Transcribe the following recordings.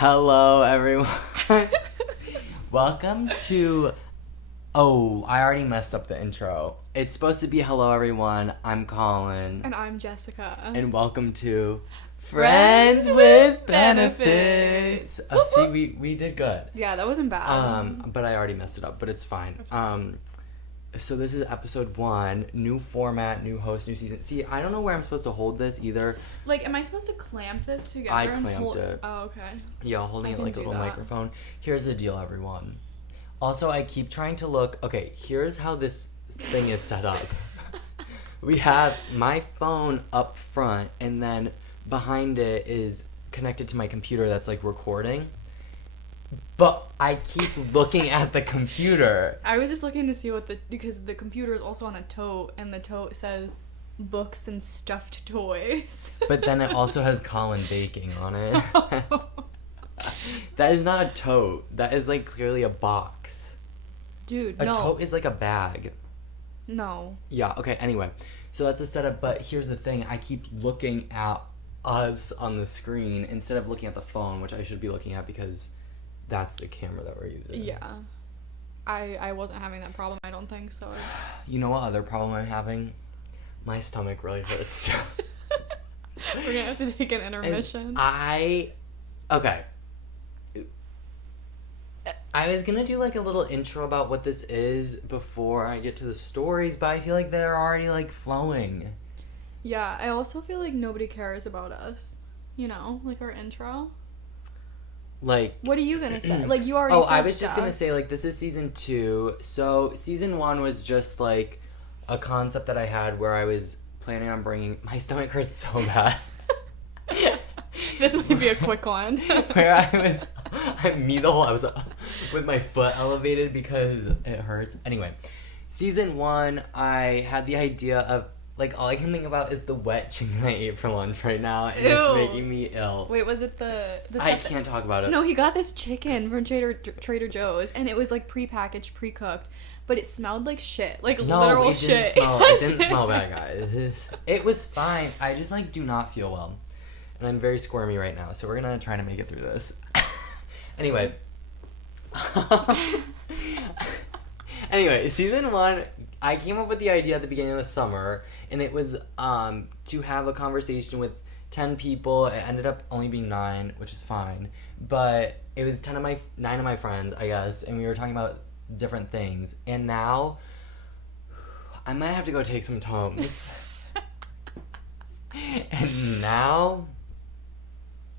Hello, everyone. Welcome to... Oh, I already messed up the intro. It's supposed to be hello, everyone. I'm Collin. And I'm Jessica. And welcome to Friends with Benefits. See, we did good. Yeah, that wasn't bad. But I already messed it up, but it's fine. So this is episode 1, new format, new host, new season. See, I don't know where I'm supposed to hold this either. Like, am I supposed to clamp this together? I clamped it. Oh, okay. Yeah, holding it like a little microphone. Here's the deal, everyone. Also, I keep trying to look... Okay, here's how this thing is set up. We have my phone up front, and then behind it is connected to my computer that's, like, recording. But I keep looking at the computer. I was just looking to see because the computer is also on a tote, and the tote says books and stuffed toys. But then it also has Collin baking on it. That is not a tote. That is, like, clearly a box. Dude, no. A tote is like a bag. No. Yeah, okay, anyway. So that's the setup, but here's the thing. I keep looking at us on the screen instead of looking at the phone, which I should be looking at because that's the camera that we're using. Yeah. I wasn't having that problem, I don't think, so... You know what other problem I'm having? My stomach really hurts. We're gonna have to take an intermission. Okay. I was gonna do, like, a little intro about what this is before I get to the stories, but I feel like they're already, like, flowing. Yeah, I also feel like nobody cares about us. You know? Like, our intro. Like... What are you gonna say? Like, you already said I was just gonna say, like, this is season 2. So, season 1 was just, like, a concept that I had where I was planning on bringing... My stomach hurts so bad. This might be a quick one. Where I was with my foot elevated because it hurts. Anyway, season 1, I had the idea of, like, all I can think about is the wet chicken I ate for lunch right now, and Ew. It's making me ill. Wait, was it the I can't talk about it. No, he got this chicken from Trader Joe's, and it was, like, prepackaged, pre-cooked, but it smelled like shit. Like, literal shit. It didn't smell bad, guys. It was fine. I just, like, do not feel well. And I'm very squirmy right now, so we're gonna try to make it through this. Anyway. Season 1, I came up with the idea at the beginning of the summer, and it was to have a conversation with 10 people. It ended up only being 9, which is fine. But it was 9 of my friends, I guess, and we were talking about different things. And now, I might have to go take some Tums. And now...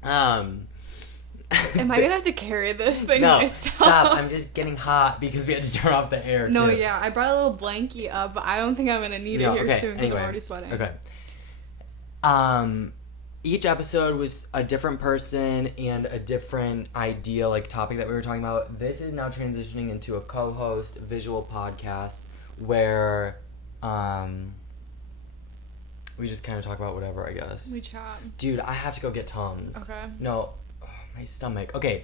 Am I gonna have to carry this thing myself? Stop. I'm just getting hot because we had to turn off the air, too. No, yeah. I brought a little blankie up, but I don't think I'm gonna need it here soon because I'm already sweating. Okay. Each episode was a different person and a different idea, like, topic that we were talking about. This is now transitioning into a co-host visual podcast where, we just kind of talk about whatever, I guess. We chat. Dude, I have to go get Tums. Okay. No, my stomach. Okay,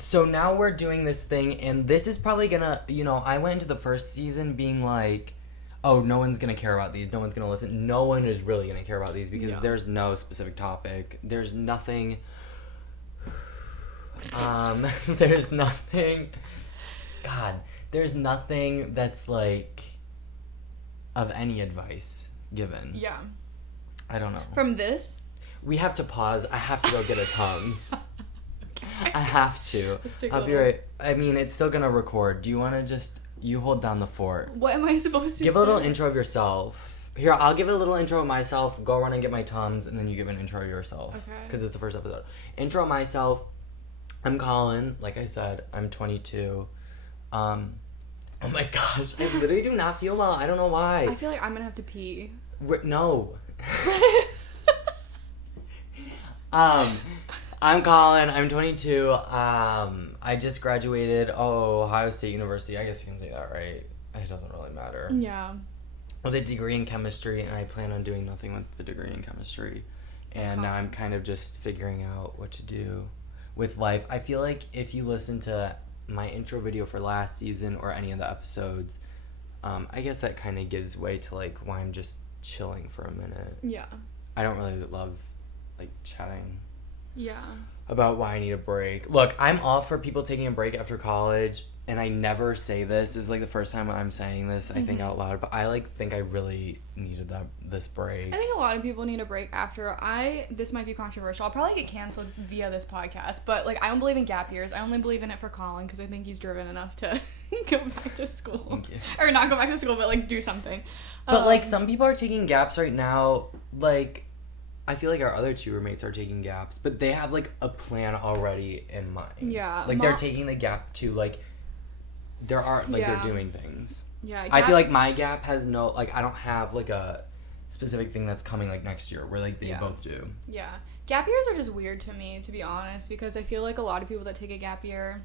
so now we're doing this thing, and this is probably gonna, I went into the first season being like, oh, no one's gonna care about these, no one's gonna listen. No one is really gonna care about these because there's no specific topic. There's nothing, there's nothing that's, like, of any advice given. Yeah. I don't know. From this? We have to pause. I have to go get a Tums. Okay. I have to. I'll be right. I mean, it's still gonna record. Do you want to you hold down the fort? What am I supposed to give say? A little intro of yourself. Here, I'll give a little intro of myself. Go run and get my Tums, and then you give an intro of yourself. Okay. Because it's the first episode. Intro myself. I'm Collin. Like I said, I'm 22. Oh my gosh, I literally do not feel well. I don't know why. I feel like I'm gonna have to pee. No. I'm Collin. I'm 22. I just graduated Ohio State University. I guess you can say that, right? It doesn't really matter. Yeah. With a degree in chemistry, and I plan on doing nothing with the degree in chemistry. And now I'm kind of just figuring out what to do with life. I feel like if you listen to my intro video for last season or any of the episodes, I guess that kind of gives way to, like, why I'm just chilling for a minute. Yeah. I don't really love, like, chatting Yeah. About why I need a break. Look, I'm all for people taking a break after college, and I never say this. This is like the first time I'm saying this, I think, out loud, but I think I really needed this break. I think a lot of people need a break after. This might be controversial. I'll probably get canceled via this podcast, but I don't believe in gap years. I only believe in it for Collin because I think he's driven enough to go back to school. Or not go back to school, but do something. But some people are taking gaps right now. I feel like our other two roommates are taking gaps, but they have a plan already in mind. Yeah. They're taking the gap to they're doing things. Yeah. I feel like my gap has no I don't have a specific thing that's coming next year where they both do. Yeah. Gap years are just weird to me, to be honest, because I feel like a lot of people that take a gap year,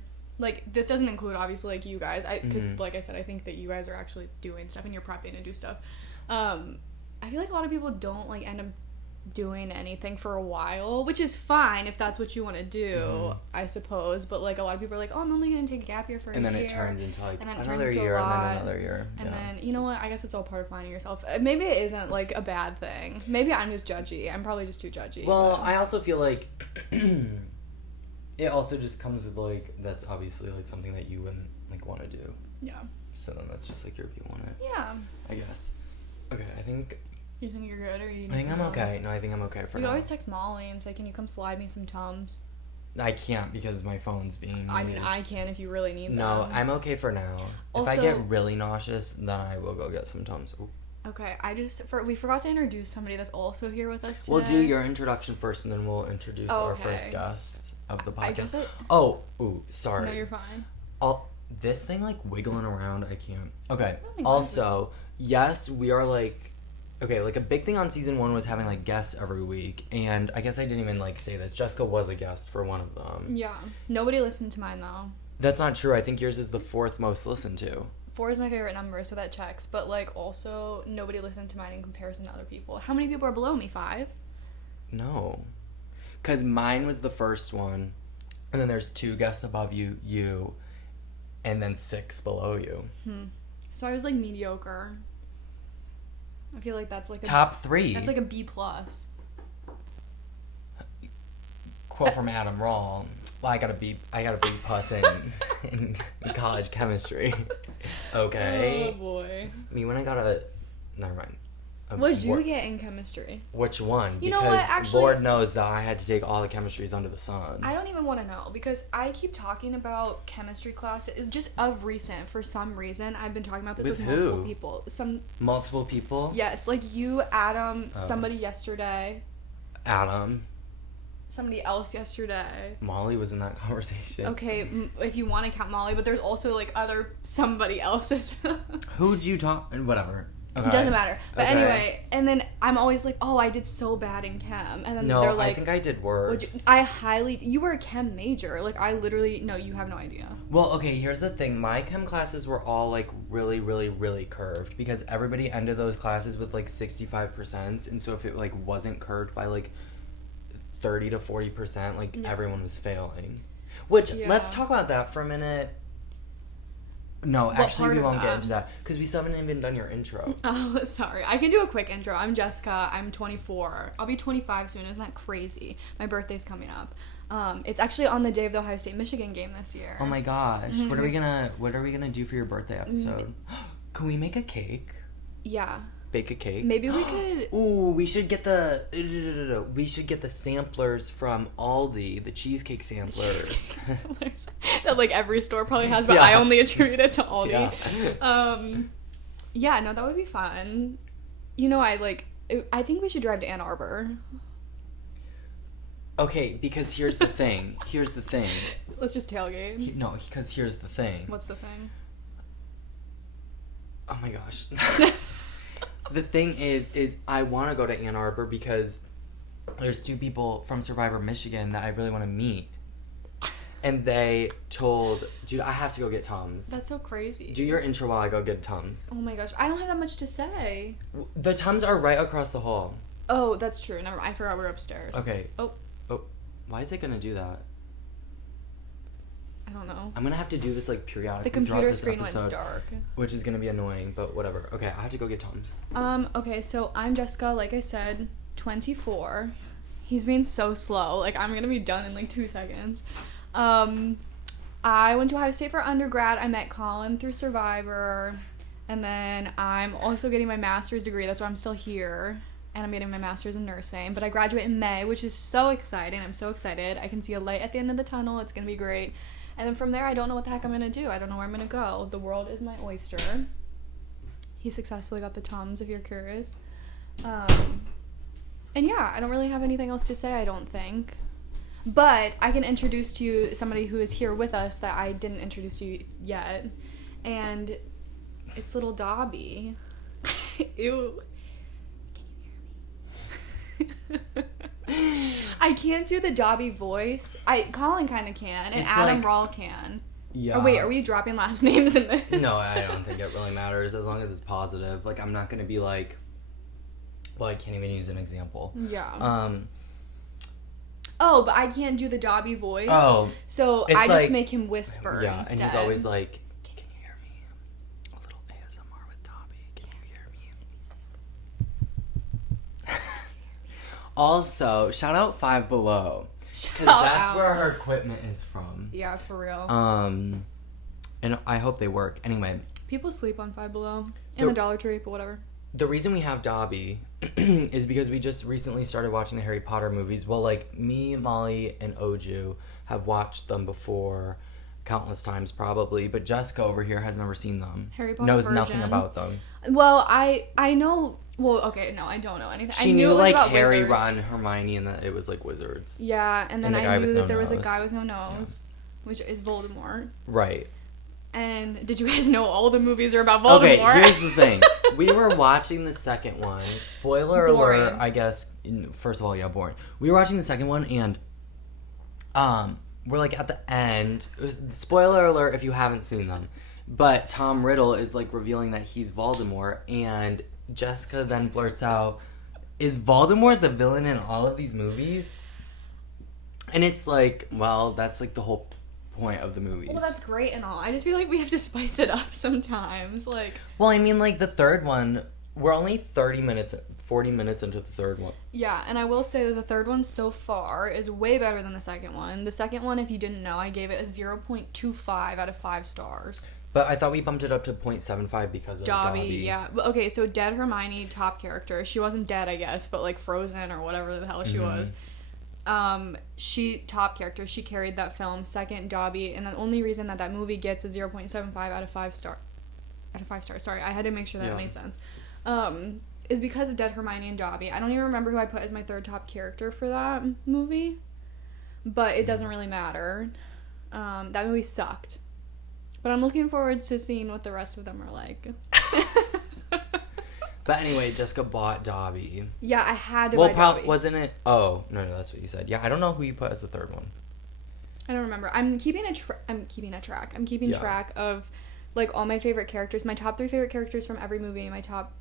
this doesn't include obviously you guys, because like I said, I think that you guys are actually doing stuff and you're prepping to do stuff. I feel like a lot of people don't end up doing anything for a while, which is fine if that's what you want to do, I suppose, but a lot of people are oh, I'm only gonna take a gap year for a year, and then it turns into another year and then another year, and then you know what, I guess it's all part of finding yourself. Maybe it isn't a bad thing. Maybe I'm just judgy. I'm probably just too judgy. Well, I also feel it also just comes with that's obviously something that you wouldn't want to do. Yeah. So then that's just your view on it. Yeah. I guess. Okay, I think. You think you're good, or you need I think I'm okay. No, I think I'm okay for now. You always text Molly and say, "Can you come slide me some Tums?" I can't because my phone's being used. I mean, I can if you really need them. No, I'm okay for now. Also, if I get really nauseous, then I will go get some Tums. Ooh. Okay, we forgot to introduce somebody that's also here with us today. We'll do your introduction first, and then we'll introduce our first guest of the podcast. I guess sorry. No, you're fine. This thing wiggling around, I can't. Okay. Also, yes, we are okay, a big thing on season 1 was having guests every week, and I guess I didn't even say this. Jessica was a guest for one of them. Yeah. Nobody listened to mine though. That's not true. I think yours is the 4th most listened to. 4 is my favorite number, so that checks. But also nobody listened to mine in comparison to other people. How many people are below me? 5? No. Cause mine was the first one, and then there's 2 guests above you, and then 6 below you. So I was mediocre. I feel that's top 3. That's a B+. Quote from Adam Rawl. Well, I got a B plus in college chemistry. Okay. Oh boy. Me when I got never mind. What did you get in chemistry? Which one? You know what? Actually, Lord knows that I had to take all the chemistries under the sun. I don't even want to know because I keep talking about chemistry class just of recent. For some reason, I've been talking about this with multiple people. Multiple people? Yes, you, Adam, somebody yesterday. Adam. Somebody else yesterday. Molly was in that conversation. Okay, if you want to count Molly, but there's also other somebody else's. Who'd you talk? Whatever. Okay. It doesn't matter. But anyway, and then I'm always oh, I did so bad in chem. And then they're I think I did worse. You were a chem major. I literally, no, you have no idea. Well, okay, here's the thing. My chem classes were all really, really, really curved because everybody ended those classes with 65%. And so if it wasn't curved by 30 to 40%, everyone was failing. Which, let's talk about that for a minute. No, actually, we won't get into that because we still haven't even done your intro. Oh, sorry. I can do a quick intro. I'm Jessica. I'm 24. I'll be 25 soon. Isn't that crazy? My birthday's coming up. It's actually on the day of the Ohio State-Michigan game this year. Oh my gosh! What are we gonna do for your birthday episode? Can we make a cake? Yeah. Bake a cake. Maybe we could. Ooh, we should get the samplers from Aldi, the cheesecake samplers. That every store probably has, but I only attribute it to Aldi. Yeah. No, that would be fun. I think we should drive to Ann Arbor. Okay, because here's the thing. Let's just tailgate. No, because here's the thing. What's the thing? Oh my gosh. The thing is I want to go to Ann Arbor because there's 2 people from Survivor Michigan that I really want to meet. And they told, dude, I have to go get Tums. That's so crazy. Do your intro while I go get Tums. Oh my gosh, I don't have that much to say. The Tums are right across the hall. Oh, that's true. Never mind. I forgot we're upstairs. Okay. Oh, why is it going to do that? I don't know. I'm going to have to do this periodically. The computer screen went dark. Which is going to be annoying, but whatever. Okay, I have to go get Tums. Okay, so I'm Jessica, like I said, 24. He's being so slow. Like, I'm gonna be done in like 2 seconds. I went to Ohio State for undergrad. I met Collin through Survivor. And then I'm also getting my master's degree. That's why I'm still here. And I'm getting my master's in nursing. But I graduate in May, which is so exciting. I'm so excited. I can see a light at the end of the tunnel. It's going to be great. And then from there, I don't know what the heck I'm going to do. I don't know where I'm going to go. The world is my oyster. He successfully got the Tums, if you're curious. And yeah, I don't really have anything else to say, I don't think. But I can introduce to you somebody who is here with us that I didn't introduce to you yet. And it's little Dobby. Ew. I can't do the Dobby voice. Collin kind of can, and it's Adam Rawl can. Yeah. Oh, wait, are we dropping last names in this? No, I don't think it really matters as long as it's positive. Like, I'm not gonna be like, well, I can't even use an example. Yeah. Oh, but I can't do the Dobby voice. Oh. So I just make him whisper. Yeah, instead. And he's always like, "Can you hear me? A little ASMR with Dobby. Can you hear me?" Also, shout out Five Below. Because that's where her equipment is from. Yeah, for real. And I hope they work. Anyway. People sleep on Five Below. And the Dollar Tree, but whatever. The reason we have Dobby is because we just recently started watching the Harry Potter movies. Well, like, me, Molly, and Oju have watched them before countless times, probably. But Jessica over here has never seen them. Harry Potter knows virgin. Nothing about them. Well, I know... Well, okay, no, I don't know anything. She knew, like, Harry, Ron, Hermione, and that it was, like, wizards. Yeah, and then I knew that there was a guy with no nose, which is Voldemort. Right. And did you guys know all the movies are about Voldemort? Okay, here's the thing. We were watching the second one. Spoiler alert, I guess. First of all, yeah, boring. We were watching the second one, and we're, like, at the end. Spoiler alert if you haven't seen them. But Tom Riddle is, like, revealing that he's Voldemort, and Jessica then blurts out, "Is Voldemort the villain in all of these movies?" And it's like, well, that's like the whole point of the movies. Well, that's great and all. I just feel like we have to spice it up sometimes. Like, well, I mean, like the third one, we're only 40 minutes into the third one. Yeah, and I will say that the third one so far is way better than the second one. The second one, if you didn't know, I gave it a 0.25 out of 5 stars. But I thought we bumped it up to 0.75 because of Dobby. Yeah. Okay, so dead Hermione, top character. She wasn't dead, I guess, but like frozen or whatever the hell she was. She, top character, she carried that film. Second, Dobby, and the only reason that movie gets a 0.75 out of 5 stars. Sorry, I had to make sure that made sense. Is because of dead Hermione and Dobby. I don't even remember who I put as my third top character for that movie, but it doesn't really matter. That movie sucked. But I'm looking forward to seeing what the rest of them are like. But anyway, Jessica bought Dobby. Yeah, I had to buy Dobby. Wasn't it? Oh, no, that's what you said. Yeah, I don't know who you put as the third one. I don't remember. I'm keeping track of, like, all my favorite characters. My top 3 favorite characters from every movie. My top...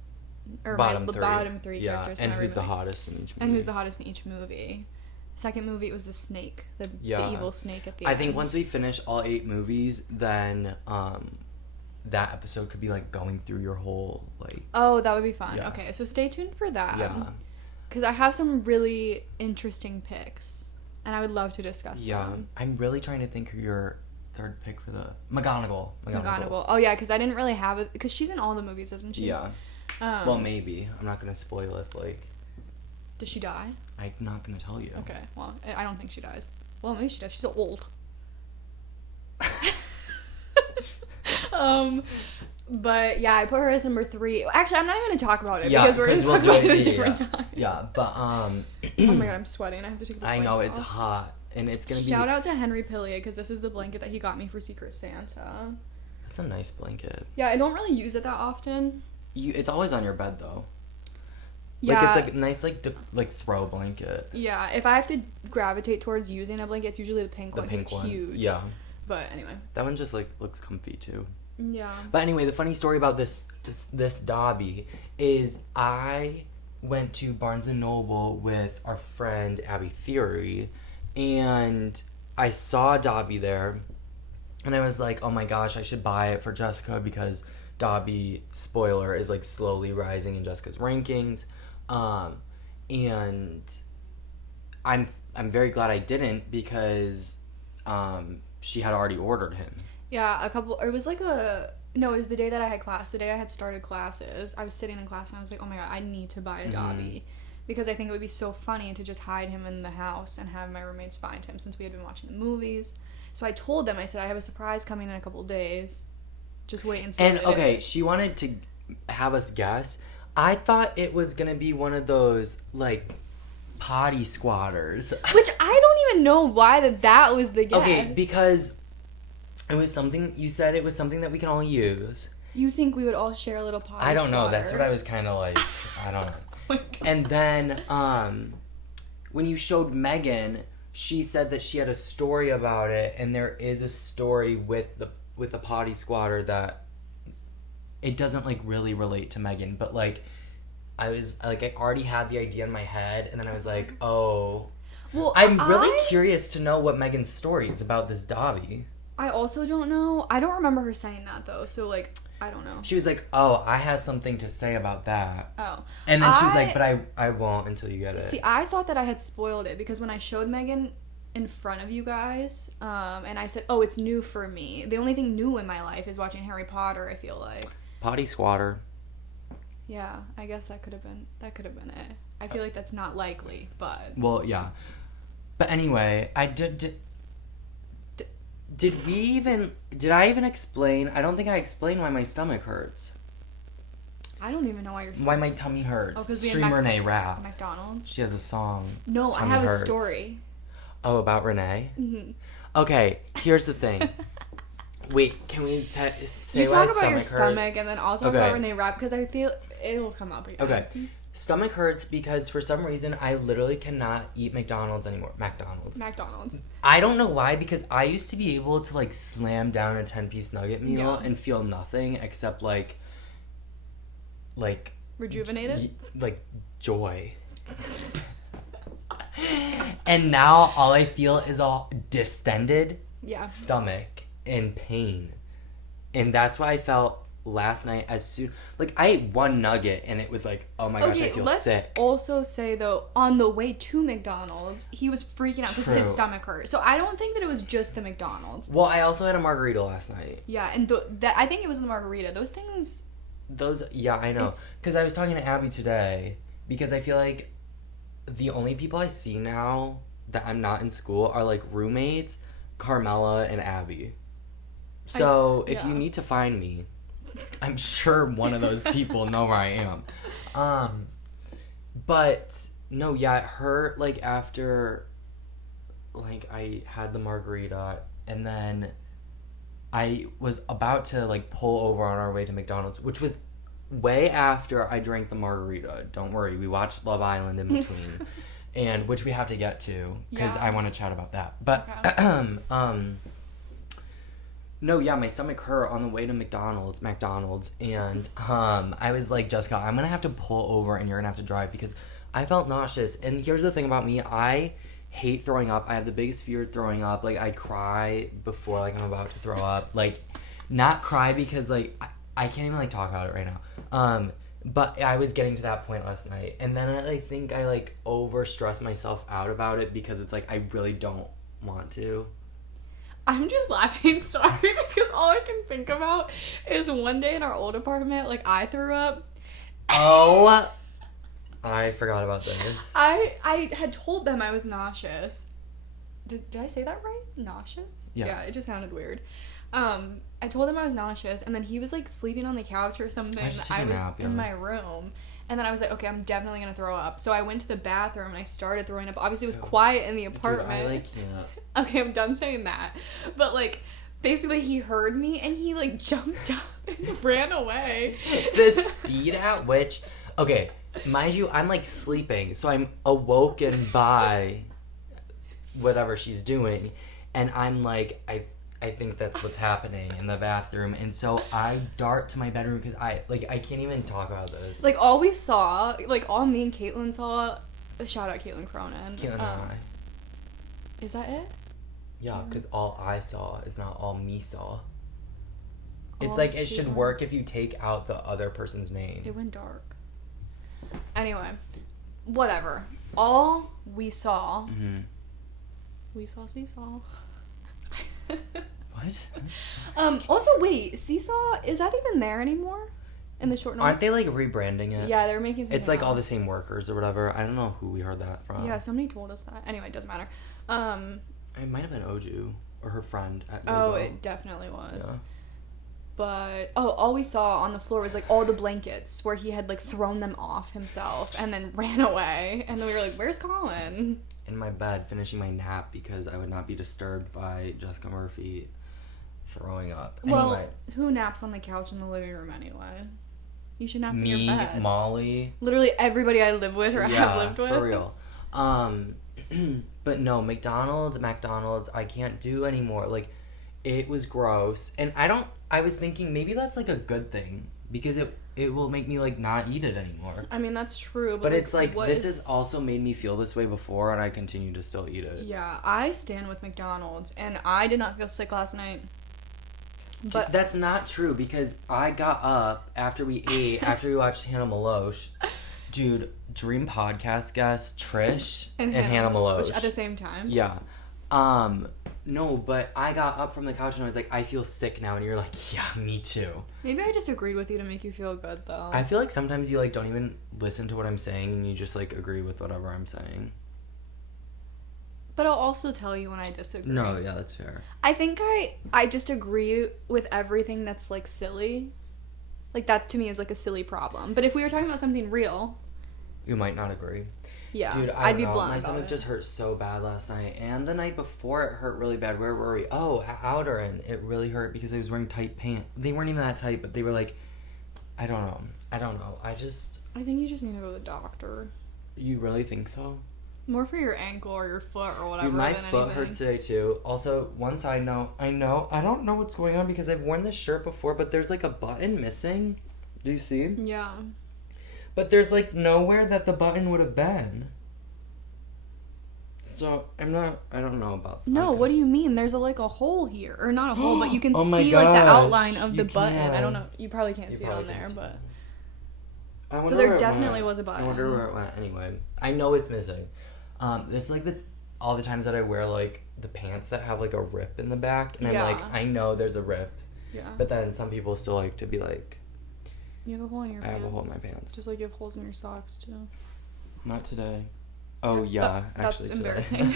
Or bottom my 3. Bottom 3 characters from and every who's movie. the hottest in each movie. And who's the hottest in each movie. Second movie, it was the snake. The evil snake at the end. I think once we finish all 8 movies, then that episode could be like going through your whole like. Oh, that would be fun. Yeah. Okay, so stay tuned for that. Yeah. Because I have some really interesting picks, and I would love to discuss them. Yeah, I'm really trying to think who your third pick for the McGonagall. Oh yeah, because I didn't really have it because she's in all the movies, isn't she? Yeah. Well, maybe. I'm not gonna spoil it. Like. Does she die? I'm not gonna tell you. Okay. Well, I don't think she dies. Well, maybe she does. She's so old. But yeah, I put her as number 3. Actually, I'm not even gonna talk about it because we're gonna talk about it at a different time. Yeah, but oh my god, I'm sweating. I have to take this blanket I know off. it's hot, and it's gonna be. Shout out to Henry Pillier because this is the blanket that he got me for Secret Santa. That's a nice blanket. Yeah, I don't really use it that often. It's always on your bed though. Yeah. Like, it's, like, nice, like throw blanket. Yeah, if I have to gravitate towards using a blanket, it's usually the pink one. The pink one. Huge. Yeah. But anyway. That one just, like, looks comfy, too. Yeah. But anyway, the funny story about this Dobby is I went to Barnes & Noble with our friend Abby Theory, and I saw Dobby there, and I was like, oh my gosh, I should buy it for Jessica because Dobby, spoiler, is, like, slowly rising in Jessica's rankings. And I'm very glad I didn't because she had already ordered him. Yeah, it was like no, it was the day that I had class. The day I had started classes, I was sitting in class and I was like, oh my god, I need to buy a Dobby. Because I think it would be so funny to just hide him in the house and have my roommates find him since we had been watching the movies. So I told them, I said, I have a surprise coming in a couple days. Just wait and see. And okay, she wanted to have us guess. I thought it was going to be one of those, like, potty squatters. Which I don't even know why that was the guess. Okay, because it was something, you said it was something that we can all use. You think we would all share a little potty squatter? I don't know. That's what I was kind of like, I don't know. Oh and then when you showed Megan, she said that she had a story about it, and there is a story with the potty squatter that it doesn't like really relate to Megan, but like I was like I already had the idea in my head, and then I was like, oh, well, I'm really curious to know what Megan's story is about this Dobby. I also don't know. I don't remember her saying that though, so like. I don't know. She was like, oh, I have something to say about that. Oh. And then she's like, but I won't until you get it. See, I thought that I had spoiled it because when I showed Megan in front of you guys, and I said, oh, it's new for me. The only thing new in my life is watching Harry Potter, I feel like. Potty squatter. Yeah, I guess that could have been it. I feel like that's not likely, but... Well, yeah. But anyway, Did I even explain? I don't think I explained why my stomach hurts. I don't even know why why my tummy hurts. Oh, Stream Renee Rapp. McDonald's? She has a song. No, Tummy I have hurts. a story. Oh, about Renee? Mm-hmm. Okay, here's the thing. Wait, can we say you why talk about your hurts? stomach, and then I'll talk about Renee Rapp, because I feel it'll come up again. Okay. Stomach hurts because for some reason I literally cannot eat McDonald's anymore. McDonald's. I don't know why, because I used to be able to like slam down a 10-piece nugget meal and feel nothing except like rejuvenated? Like joy. And now all I feel is all distended stomach and pain. And that's why I felt last night as soon like I ate one nugget and it was like, oh my gosh, I feel sick. Let's also say though, on the way to McDonald's, he was freaking out because his stomach hurt. So I don't think that it was just the McDonald's. Well, I also had a margarita last night. Yeah, and I think it was the margarita. Yeah, I know. Because I was talking to Abby today because I feel like the only people I see now that I'm not in school are like roommates, Carmela, and Abby. So if you need to find me, I'm sure one of those people know where I am. But no, yeah, it hurt like after like I had the margarita, and then I was about to like pull over on our way to McDonald's, which was way after I drank the margarita. Don't worry, we watched Love Island in between. And which we have to get to because I want to chat about that. But no, yeah, my stomach hurt on the way to McDonald's, and I was like, Jessica, I'm gonna have to pull over and you're gonna have to drive because I felt nauseous. And here's the thing about me, I hate throwing up. I have the biggest fear of throwing up. Like, I cry before like I'm about to throw up. Like, not cry because like I can't even like talk about it right now. But I was getting to that point last night, and then I think I like overstressed myself out about it because it's like I really don't want to. I'm just laughing, sorry, because all I can think about is one day in our old apartment, like, I threw up. Oh, I forgot about this. I had told them I was nauseous. Did I say that right? Nauseous? Yeah, it just sounded weird. I told him I was nauseous, and then he was, like, sleeping on the couch or something. I was in my room. And then I was like, okay, I'm definitely going to throw up. So I went to the bathroom and I started throwing up. Obviously, it was quiet in the apartment. Dude, I like can't. Okay, I'm done saying that. But, like, basically he heard me and he, like, jumped up and ran away. The speed at which... Okay, mind you, I'm, like, sleeping. So I'm awoken by whatever she's doing. And I'm like, I think that's what's happening in the bathroom. And so I dart to my bedroom because I can't even talk about this. Like, all we saw, like, all me and Caitlin saw, shout out Caitlin Cronin. Caitlin and I. Is that it? Yeah, because all I saw is not all me saw. It's like, it should work if you take out the other person's name. It went dark. Anyway. whatever. All we saw. Mm-hmm. We saw Seesaw. What? Also, wait, Seesaw, is that even there anymore? In the short note? Aren't they like rebranding it? Yeah, they're making something It's like else. all the same workers or whatever. I don't know who we heard that from. Yeah, somebody told us that. Anyway, it doesn't matter. It might have been Oju or her friend at Oh, Nobo. it definitely was. Yeah. But, all we saw on the floor was, like, all the blankets where he had, like, thrown them off himself and then ran away. And then we were like, where's Collin? In my bed, finishing my nap because I would not be disturbed by Jessica Murphy throwing up. Well, Anyway. Who naps on the couch in the living room anyway? You should nap in your Me, bed. Molly. Literally everybody I live with or have lived with. For real. But no, McDonald's, I can't do anymore. Like, it was gross. And I was thinking maybe that's like a good thing because it will make me like not eat it anymore. I mean, that's true. But it's like, this has also made me feel this way before and I continue to still eat it. Yeah, I stand with McDonald's and I did not feel sick last night. But that's not true because I got up after we ate, after we watched Hannah Maloche. Dude, dream podcast guest Trish and Hannah Maloche at the same time. Yeah. No, but I got up from the couch and I was like, I feel sick now, and you're like, yeah, me too. Maybe I just agreed with you to make you feel good though. I feel like sometimes you like don't even listen to what I'm saying and you just like agree with whatever I'm saying. But I'll also tell you when I disagree. No, yeah, that's fair. I think I just agree with everything that's like silly. Like that to me is like a silly problem. But if we were talking about something real, you might not agree. Yeah, dude, I'd be know. blunt. My stomach just hurt so bad last night, and the night before it hurt really bad. Where were we? Oh, outer, and it really hurt because I was wearing tight pants. They weren't even that tight, but they were like, I don't know. I think you just need to go to the doctor. You really think so? More for your ankle or your foot or whatever. Dude, my than foot anything. hurts today too. Also, one side note, I don't know what's going on because I've worn this shirt before, but there's like a button missing. Do you see? Yeah. But there's like nowhere that the button would have been. So I don't know about that. No, what do you mean? There's like a hole here. Or not a hole, but you can Oh my see like the gosh, outline of the you button. can. I don't know. You probably can't You see it probably on there, can't see but... I wonder So there where it definitely went. was a button. I wonder where it went. Anyway, I know it's missing. This is like all the times that I wear like the pants that have like a rip in the back, and I'm like, I know there's a rip. Yeah. But then some people still like to be like, You have a hole in your pants. I have a hole in my pants. Just like you have holes in your socks too. Not today. Oh yeah, that's actually embarrassing.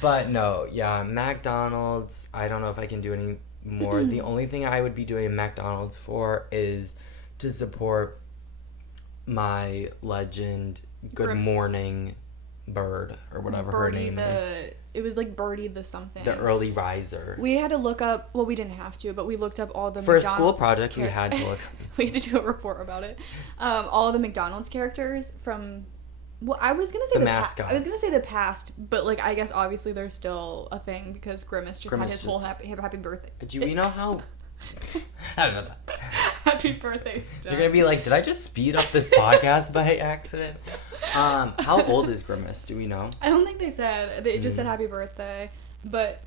But no, yeah, McDonald's. I don't know if I can do any more. The only thing I would be doing McDonald's for is to support my legend. Good morning, Bird or whatever her name is. It was like Birdie the something. The early riser. We had to look up. Well, we didn't have to, but we looked up all the for McDonald's a school project. We had to look. We had to do a report about it. All the McDonald's characters from. Well, I was gonna say the mascots. I was gonna say the past, but like I guess obviously there's still a thing because Grimace had his whole happy birthday. Do we know how? I don't know that. Happy birthday stuff. You're gonna be like, did I just speed up this podcast by accident? How old is Grimace? Do we know? I don't think they said. They just said happy birthday, but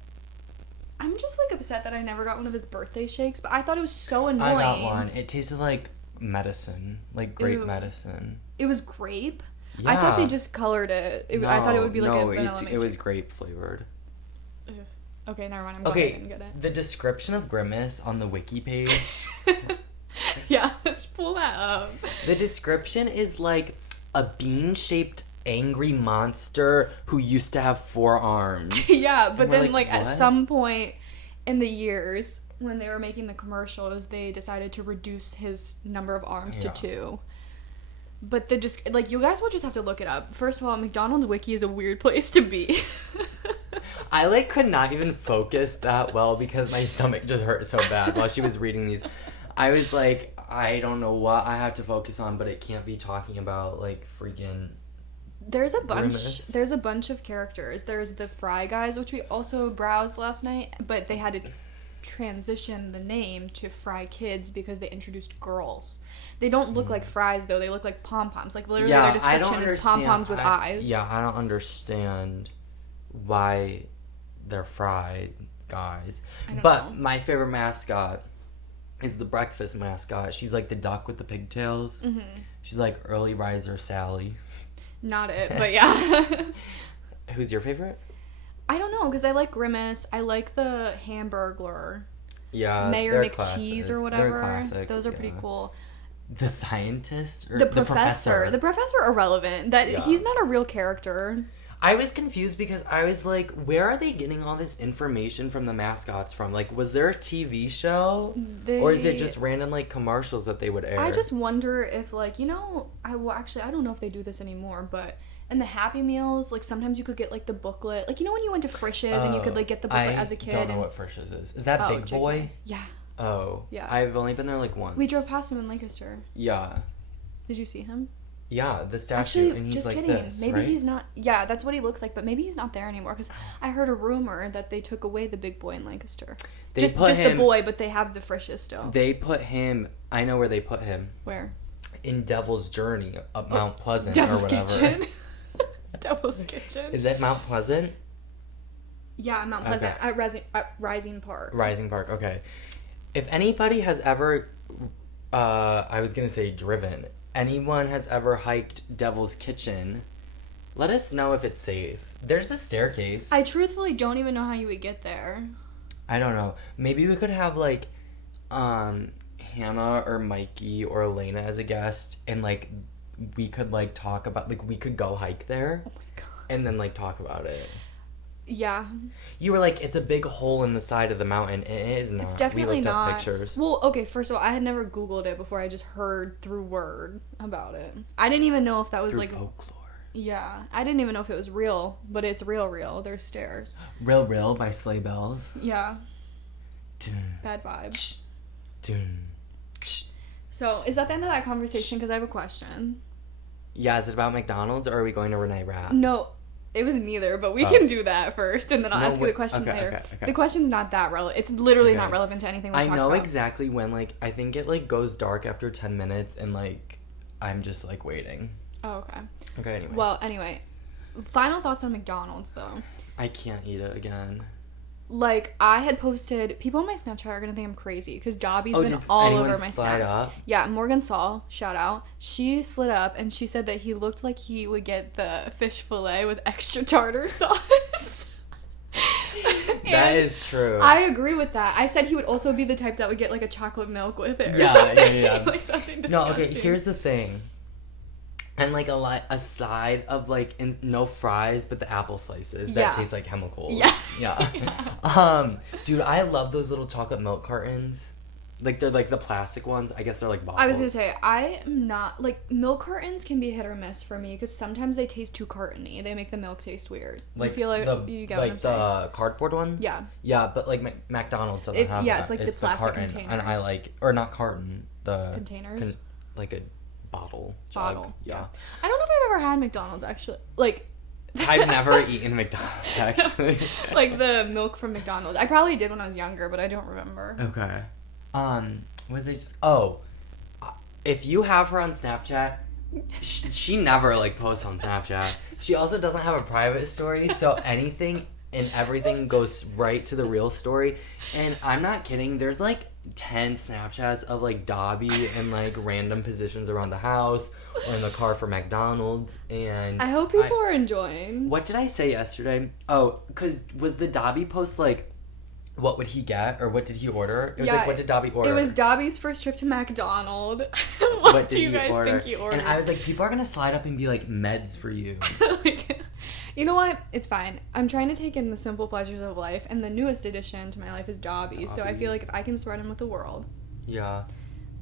I'm just like upset that I never got one of his birthday shakes. But I thought it was so annoying. I got one. It tasted like medicine, like grape medicine. It was grape. Yeah. I thought they just colored it. I thought it would be like a vanilla. It was grape flavored. Okay, never mind. I'm glad I didn't get it. The description of Grimace on the wiki page. Yeah, let's pull that up. The description is like a bean-shaped angry monster who used to have 4 arms. Yeah, but then like what? at some point in the years when they were making the commercials, they decided to reduce his number of arms to 2. But like you guys will just have to look it up. First of all, McDonald's wiki is a weird place to be. I like could not even focus that well because my stomach just hurt so bad while she was reading these. I was like, I don't know what I have to focus on, but it can't be talking about like freaking. There's a bunch. Grimace. There's a bunch of characters. There's the Fry Guys, which we also browsed last night, but they had to transition the name to Fry Kids because they introduced girls. They don't look like fries though. They look like pom poms. Like literally, their description is pom poms with eyes. Yeah, I don't understand why they're Fry Guys. But my favorite mascot is the breakfast mascot. She's like the duck with the pigtails. Mm-hmm. She's like early riser Sally. Not it, but yeah. Who's your favorite? I don't know, because I like Grimace. I like the Hamburglar. Yeah, Mayor they're McCheese classics. or whatever. They're classics, Those are pretty cool. The scientist or the professor. The professor irrelevant. He's not a real character. I was confused because I was like, where are they getting all this information from the mascots from? Like, was there a TV show? Or is it just random, like, commercials that they would air? I just wonder if, like, I don't know if they do this anymore, but in the Happy Meals, like, sometimes you could get, like, the booklet. Like, when you went to Frisch's and you could, like, get the booklet as a kid. I don't know what Frisch's is. Is that Big Boy? Yeah. Oh. Yeah. I've only been there, like, once. We drove past him in Lancaster. Yeah. Did you see him? Yeah, the statue, Actually, and he's just like kidding. this, Maybe right? he's not. Yeah, that's what he looks like, but maybe he's not there anymore. Because I heard a rumor that they took away the Big Boy in Lancaster. Just the boy, but they have the Frisch's still. They put him. I know where they put him. Where? In Devil's Journey up Mount Pleasant Devil's or whatever. Kitchen. Devil's Kitchen. Is that Mount Pleasant? Yeah, Mount Pleasant at Rising Park. Rising Park. Okay. If anybody has ever, I was gonna say driven. Anyone has ever hiked Devil's Kitchen, let us know if it's safe. There's a staircase. I truthfully don't even know how you would get there. I don't know. Maybe we could have, like, Hannah or Mikey or Elena as a guest, and, like, we could, like, talk about, like, we could go hike there. Oh my god. And then, like, talk about it. Yeah. You were like, it's a big hole in the side of the mountain. It is not. It's definitely we looked not. Up pictures. Well, okay, first of all, I had never Googled it before. I just heard through word about it. I didn't even know if that was, through like... folklore. Yeah. I didn't even know if it was real, but it's real. There's stairs. Real by Sleigh Bells. Yeah. Dun, Bad vibes. dun. So, is that the end of that conversation? Because I have a question. Yeah, is it about McDonald's, or are we going to Renee Rapp? No. It was neither, but we can do that first, and then I'll ask you the question later. Okay. The question's not that relevant. It's literally not relevant to anything we talked about. I know exactly when, like, I think it, like, goes dark after 10 minutes, and, like, I'm just, like, waiting. Oh, okay. Okay, anyway. Well, anyway. Final thoughts on McDonald's, though. I can't eat it again. Like, I had posted... People on my Snapchat are gonna think I'm crazy, because Dobby's been did all over my slide Snap. up? Yeah, Morgan Saul, shout out. She slid up, and she said that he looked like he would get the fish fillet with extra tartar sauce. That is true. I agree with that. I said he would also be the type that would get, like, a chocolate milk with it or something. Yeah. Like, something disgusting. No, okay, here's the thing. And, like, a side of, like, no fries, but the apple slices that taste like chemicals. Yeah. Dude, I love those little chocolate milk cartons. Like, they're, like, the plastic ones. I guess they're, like, bottles. I was gonna say, I am not... Like, milk cartons can be hit or miss for me, because sometimes they taste too cartony. They make the milk taste weird. Like, you feel like you get what I'm saying? Like, the cardboard ones? Yeah. Yeah, but, like, McDonald's doesn't have that. Yeah, it's, like, it's the plastic carton, containers. And I like... Or not carton. The... Containers? Like a... Bottle. Yeah. I don't know if I've ever had McDonald's, actually. Like... I've never eaten McDonald's, actually. Like, the milk from McDonald's. I probably did when I was younger, but I don't remember. Okay. Was it just... Oh. If you have her on Snapchat, she never, like, posts on Snapchat. She also doesn't have a private story, so anything and everything goes right to the real story. And I'm not kidding. There's, like, 10 Snapchats of, like, Dobby in, like, random positions around the house or in the car for McDonald's. And I hope people are enjoying. What did I say yesterday? Oh, because was the Dobby post, like, what would he get, or what did he order? It was like, what did Dobby order? It was Dobby's first trip to McDonald. What do you guys think he ordered? And I was like, people are gonna slide up and be like, meds for you. Like, you know what? It's fine. I'm trying to take in the simple pleasures of life, and the newest addition to my life is Dobby. So I feel like if I can spread him with the world. Yeah.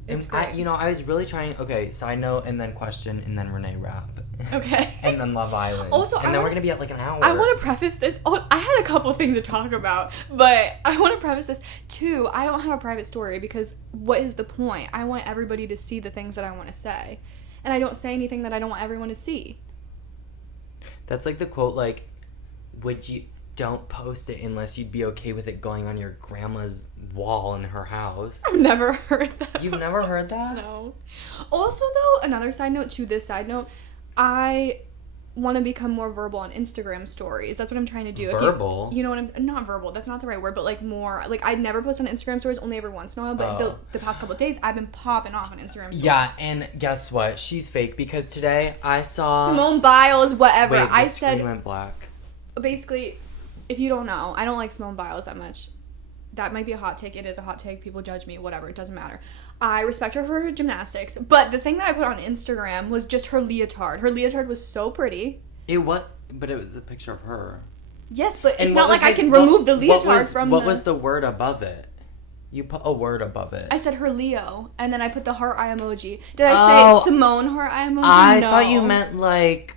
It's and great. I was really trying. Okay, side note, and then question, and then Renee Rapp. Okay. And then Love Island. Also, and then we're gonna be at like an hour. I want to preface this. Oh, I had a couple things to talk about, but I want to preface this too. I don't have a private story because what is the point? I want everybody to see the things that I want to say, and I don't say anything that I don't want everyone to see. That's like the quote, like, would you... Don't post it unless you'd be okay with it going on your grandma's wall in her house. I've never heard that. You've never heard that? No. Also, though, another side note to this side note, I want to become more verbal on Instagram stories. That's what I'm trying to do. Verbal? You know what I'm... Not verbal. That's not the right word, but, like, more... Like, I never post on Instagram stories, only every once in a while, but the past couple of days, I've been popping off on Instagram stories. Yeah, and guess what? She's fake, because today I saw... Simone Biles, whatever. Wait, I the said... screen went black. Basically, if you don't know, I don't like Simone Biles that much. That might be a hot take. It is a hot take. People judge me. Whatever. It doesn't matter. I respect her for her gymnastics. But the thing that I put on Instagram was just her leotard. Her leotard was so pretty. But it was a picture of her. Yes, but it's not like I can remove the leotard from What was the word above it? You put a word above it. I said her Leo, and then I put the heart eye emoji. Did I say Simone heart eye emoji? I No. thought you meant, like,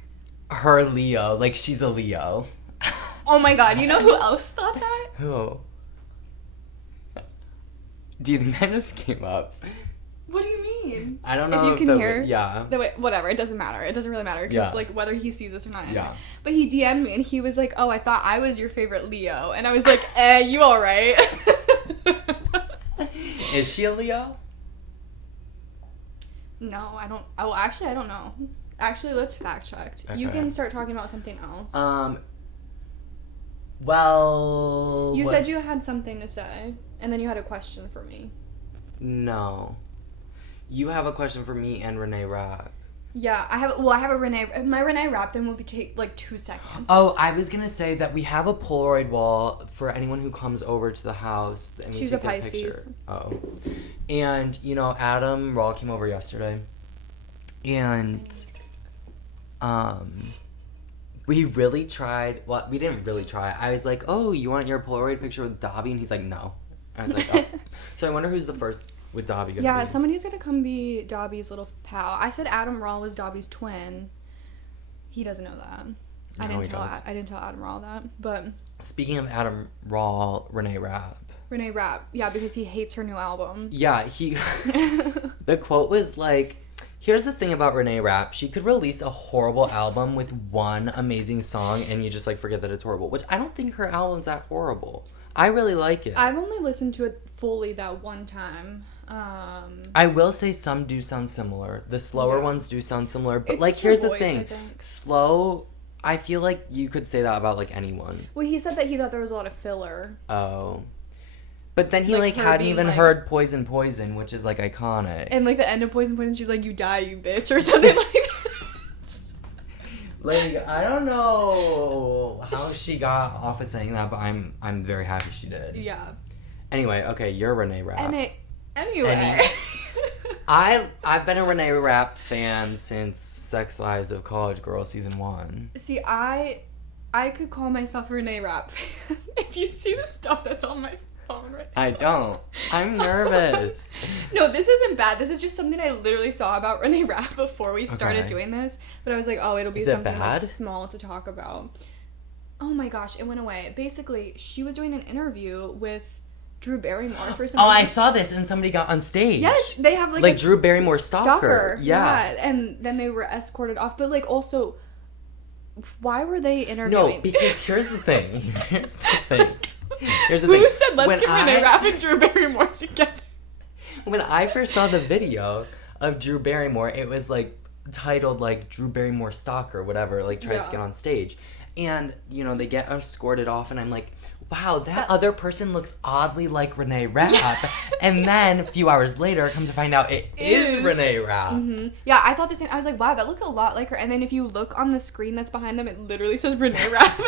her Leo. Like, she's a Leo. Oh my god, you know who else thought that? Who? Do you think that just came up? What do you mean? I don't know if you can hear. Yeah. Whatever, it doesn't matter. It doesn't really matter because like whether he sees this or not. Yeah. But he DM'd me and he was like, "Oh, I thought I was your favorite Leo," and I was like, you all right?" Is she a Leo? No, I don't. Oh, actually, I don't know. Actually, let's fact check. Okay. You can start talking about something else. Well... You said you had something to say, and then you had a question for me. No. You have a question for me and Renee Rapp. Yeah, I have a Renee... My Renee Rapp thing will take, like, 2 seconds. Oh, I was gonna say that we have a Polaroid wall for anyone who comes over to the house. And we She's take a Pisces. Picture. Oh. And, you know, Adam Rawl came over yesterday. And, we really tried... Well, we didn't really try. I was like, oh, you want your Polaroid picture with Dobby? And he's like, no. I was like, oh. So I wonder who's the first with Dobby gonna be. Yeah, somebody's gonna come be Dobby's little pal. I said Adam Rawl was Dobby's twin. He doesn't know that. I didn't tell Adam Rawl that. But speaking of Adam Rawl, Renee Rapp. Renee Rapp, yeah, because he hates her new album. Yeah, the quote was like, here's the thing about Renee Rapp. She could release a horrible album with one amazing song and you just, like, forget that it's horrible. Which I don't think her album's that horrible. I really like it. I've only listened to it fully that one time. I will say some do sound similar. The slower ones do sound similar. But, like, here's the thing. Slow, I feel like you could say that about, like, anyone. Well, he said that he thought there was a lot of filler. Oh. But then he, like hadn't even heard Poison Poison, which is, like, iconic. And, like, the end of Poison Poison, she's like, you die, you bitch, or something like that. Like, I don't know how she got off of saying that, but I'm very happy she did. Yeah. Anyway, okay, you're Renee Rapp. Anyway. I've been a Renee Rapp fan since Sex Lives of College Girls Season 1. See, I could call myself a Renee Rapp fan. If you see the stuff that's on my phone right now. I don't. I'm nervous. No, this isn't bad. This is just something I literally saw about Renee Rapp before we started doing this. But I was like, oh, it'll be something like small to talk about. Oh my gosh, it went away. Basically, she was doing an interview with Drew Barrymore for something. Oh, I saw this and somebody got on stage. Yes, they have like Drew Barrymore stalker. Yeah, and then they were escorted off. But like also, why were they interviewing? No, because here's the thing. Who said let's get Renee Rapp and Drew Barrymore together? When I first saw the video of Drew Barrymore, it was like titled like Drew Barrymore stalker, whatever, like tries to get on stage. And, you know, they get escorted off and I'm like, wow, that other person looks oddly like Renee Rapp. Yeah. And then a few hours later, come to find out it is Renee Rapp. Mm-hmm. Yeah, I thought the same. I was like, wow, that looks a lot like her. And then if you look on the screen that's behind them, it literally says Renee Rapp.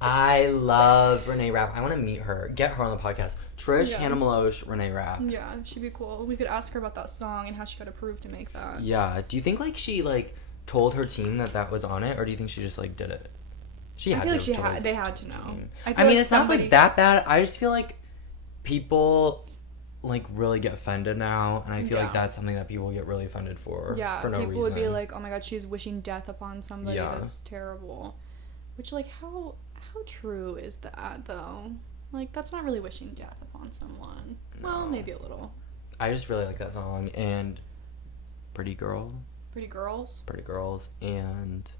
I love Renee Rapp. I want to meet her. Get her on the podcast. Trish, Hannah Maloche, Renee Rapp. Yeah, she'd be cool. We could ask her about that song and how she got approved to make that. Yeah. Do you think, like, she, like, told her team that was on it? Or do you think she just, like, did it? I feel like they had to know. I mean, it's not like that bad. I just feel like people like really get offended now, and I feel like that's something that people get really offended for. Yeah, for no people reason. Would be like, "Oh my God, she's wishing death upon somebody." Yeah. That's terrible. Which, like, how true is that though? Like, that's not really wishing death upon someone. No. Well, maybe a little. I just really like that song and Pretty Girl. Pretty Girls, and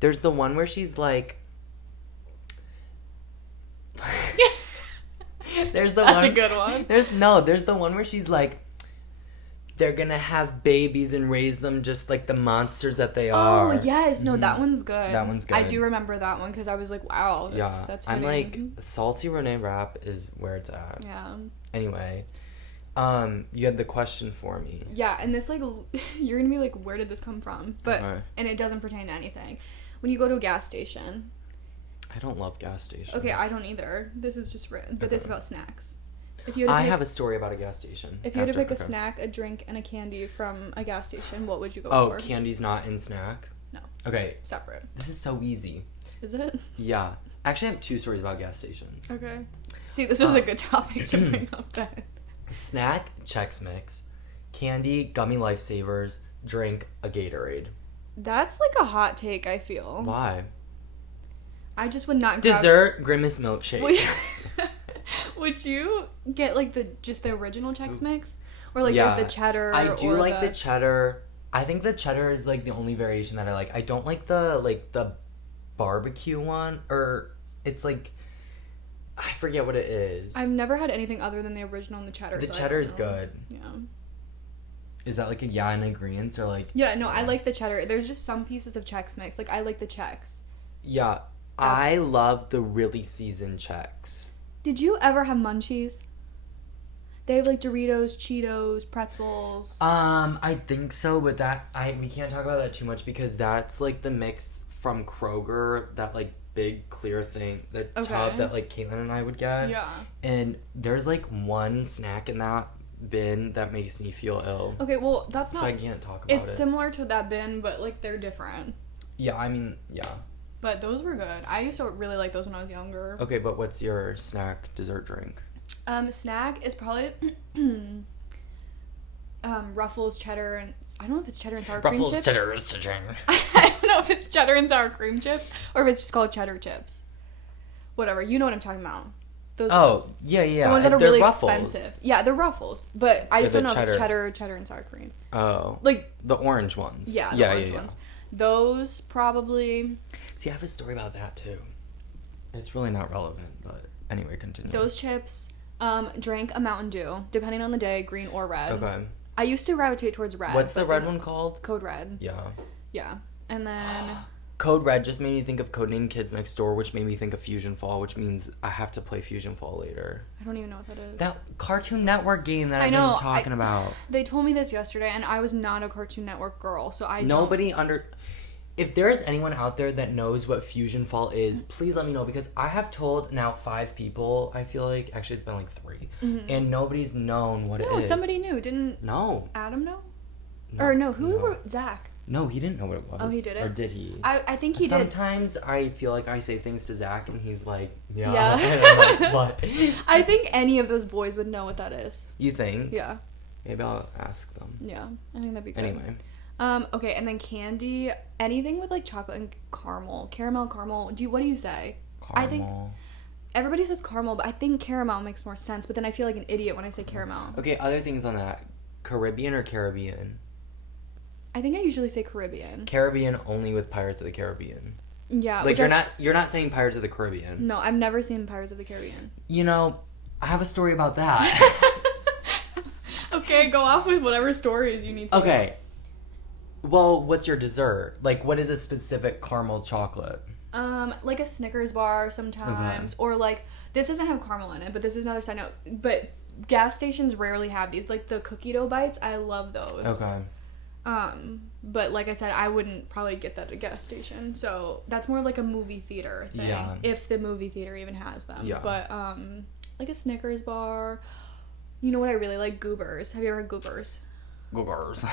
there's the one where she's like... There's the That's a good one. There's the one where she's like, they're gonna have babies and raise them just like the monsters that they are. Oh, yes. No, that one's good. That one's good. I do remember that one because I was like, wow, that's I'm like, hitting. salty Renee Rapp is where it's at. Yeah. Anyway, you had the question for me. Yeah, and this, like, you're gonna be like, where did this come from? But, Okay. and it doesn't pertain to anything. When you go to a gas station. I don't love gas stations. Okay, I don't either. This is just written, but this is about snacks. If you I have a story about a gas station. If you had to pick a snack, a drink, and a candy from a gas station, what would you go for? Oh, candy's not in snack? No. Okay. Separate. This is so easy. Is it? Yeah. Actually, I have 2 stories about gas stations. Okay. See, this was a good topic to bring up then. Snack, Chex Mix. Candy, Gummy Lifesavers. Drink, a Gatorade. That's like a hot take, I feel. Why? I just would not grab... Dessert, Grimace Milkshake. Would you get like the original Chex Mix, or like there's the cheddar? I do like the cheddar. I think the cheddar is like the only variation that I like. I don't like the barbecue one, or it's like I forget what it is. I've never had anything other than the original and the cheddar. The cheddar is good. Yeah. Is that like a in agreement or like? Yeah, no, I like the cheddar. There's just some pieces of Chex Mix. Like I like the Chex. Yeah, I love the really seasoned Chex. Did you ever have Munchies? They have like Doritos, Cheetos, pretzels. I think so, but we can't talk about that too much because that's like the mix from Kroger, that like big clear thing, the tub that like Caitlin and I would get. Yeah. And there's like one snack in that bin that makes me feel ill. Okay, well that's not. So I can't talk about it. It's similar to that bin, but like they're different. Yeah, I mean, yeah. But those were good. I used to really like those when I was younger. Okay, but what's your snack, dessert, drink? Snack is probably Ruffles cheddar and I don't know if it's cheddar and sour cream chips. Ruffles cheddar. I don't know if it's cheddar and sour cream chips or if it's just called cheddar chips. Whatever, you know what I'm talking about. Those ones. Yeah. The ones that are really Ruffles. expensive. Yeah, they're Ruffles, but I just don't know if it's cheddar and sour cream. Oh. Like the orange ones. Yeah, the orange ones. Those probably. See, I have a story about that too. It's really not relevant, but anyway, continue. Those chips, drank a Mountain Dew, depending on the day, green or red. Okay. I used to gravitate towards red. What's the red one called? Code Red. Yeah. Yeah. And then... Code Red just made me think of Codename Kids Next Door, which made me think of Fusion Fall, which means I have to play Fusion Fall later. I don't even know what that is. That Cartoon Network game that I've been talking about. They told me this yesterday, and I was not a Cartoon Network girl, so I If there's anyone out there that knows what Fusion Fall is, please let me know, because I have told now 5 people, I feel like. Actually, it's been like 3. Mm-hmm. And nobody's known what it is. No, somebody knew. Didn't Adam know? Zach. No, he didn't know what it was. Oh, he didn't? Or did he? I think he did. Sometimes I feel like I say things to Zach, and he's like, yeah. Yeah. And I'm like, what? I think any of those boys would know what that is. You think? Yeah. Maybe I'll ask them. Yeah, I think that'd be good. Anyway. Okay, and then candy, anything with like chocolate and caramel, what do you say? Caramel. I think everybody says caramel, but I think caramel makes more sense, but then I feel like an idiot when I say caramel. Okay, other things on that. Caribbean or Caribbean? I think I usually say Caribbean. Caribbean only with Pirates of the Caribbean. Yeah. Like you're not saying Pirates of the Caribbean. No, I've never seen Pirates of the Caribbean. You know, I have a story about that. Okay, go off with whatever stories you need to. Okay. Well, what's your dessert? Like, what is a specific caramel chocolate? Like a Snickers bar sometimes, or like this doesn't have caramel in it, but this is another side note. But gas stations rarely have these. Like the cookie dough bites, I love those. Okay. But like I said, I wouldn't probably get that at a gas station. So that's more like a movie theater thing. Yeah. If the movie theater even has them. Yeah. But like a Snickers bar. You know what I really like? Goobers. Have you ever had Goobers? Goobers.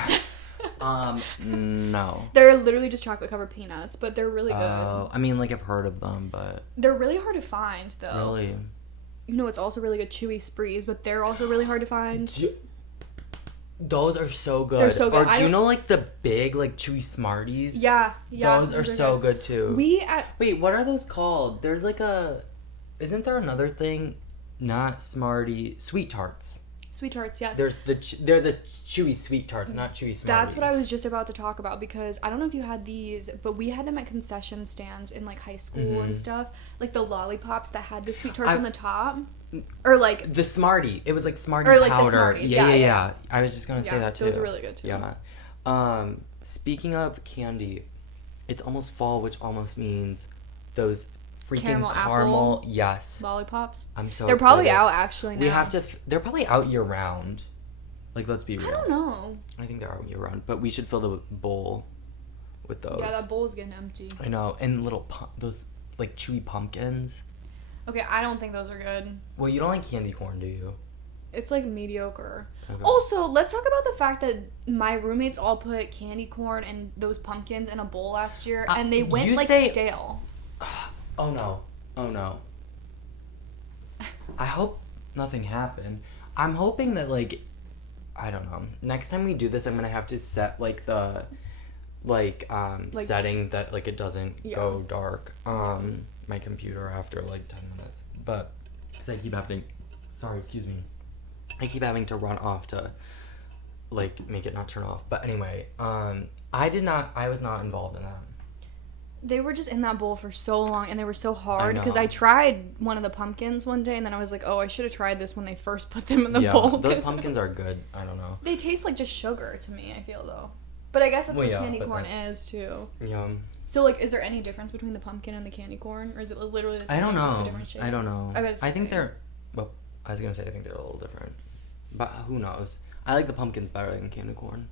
No. They're literally just chocolate covered peanuts, but they're really good. Oh, I mean, like I've heard of them, but they're really hard to find, though. Really? You know, it's also really good Chewy Sprees, but they're also really hard to find. Those are so good. They're so good. Or do you know like the big like Chewy Smarties? Yeah. Those are so good too. Wait, what are those called? There's like isn't there another thing? Not Smartie, Sweet Tarts. Sweet tarts, yes. They're the chewy sweet tarts, not chewy Smarties. That's what I was just about to talk about, because I don't know if you had these, but we had them at concession stands in like high school and stuff. Like the lollipops that had the sweet tarts on the top. Or like the Smartie. It was like Smartie or like powder. The Smarties. Yeah. I was just gonna say that too. Those were really good too. Yeah. Speaking of candy, it's almost fall, which almost means those freaking caramel yes lollipops. I'm so they're excited. Probably out actually now. We have to they're probably out year round. Like, let's be real. I don't know. I think they're out year round, but we should fill the bowl with those. Yeah, that bowl's getting empty. I know. And little those like chewy pumpkins. Okay, I don't think those are good. Well, you don't like candy corn, do you? It's like mediocre. Okay. Also, let's talk about the fact that my roommates all put candy corn and those pumpkins in a bowl last year, and they went like stale. Oh no. I hope nothing happened. I'm hoping that, like, I don't know. Next time we do this, I'm gonna have to set like the setting that like it doesn't go dark. My computer after like 10 minutes, but because I keep having to run off to like make it not turn off. But anyway, I was not involved in that. They were just in that bowl for so long, and they were so hard, because I tried one of the pumpkins one day, and then I was like, oh, I should have tried this when they first put them in the bowl. Those pumpkins are good. I don't know. They taste like just sugar to me, I feel, though. But I guess that's what candy corn is, too. Yeah. So, like, is there any difference between the pumpkin and the candy corn? Or is it literally the same thing, just a different shape? I don't know. I bet it's the same. Well, I was going to say I think they're a little different. But who knows? I like the pumpkins better than candy corn.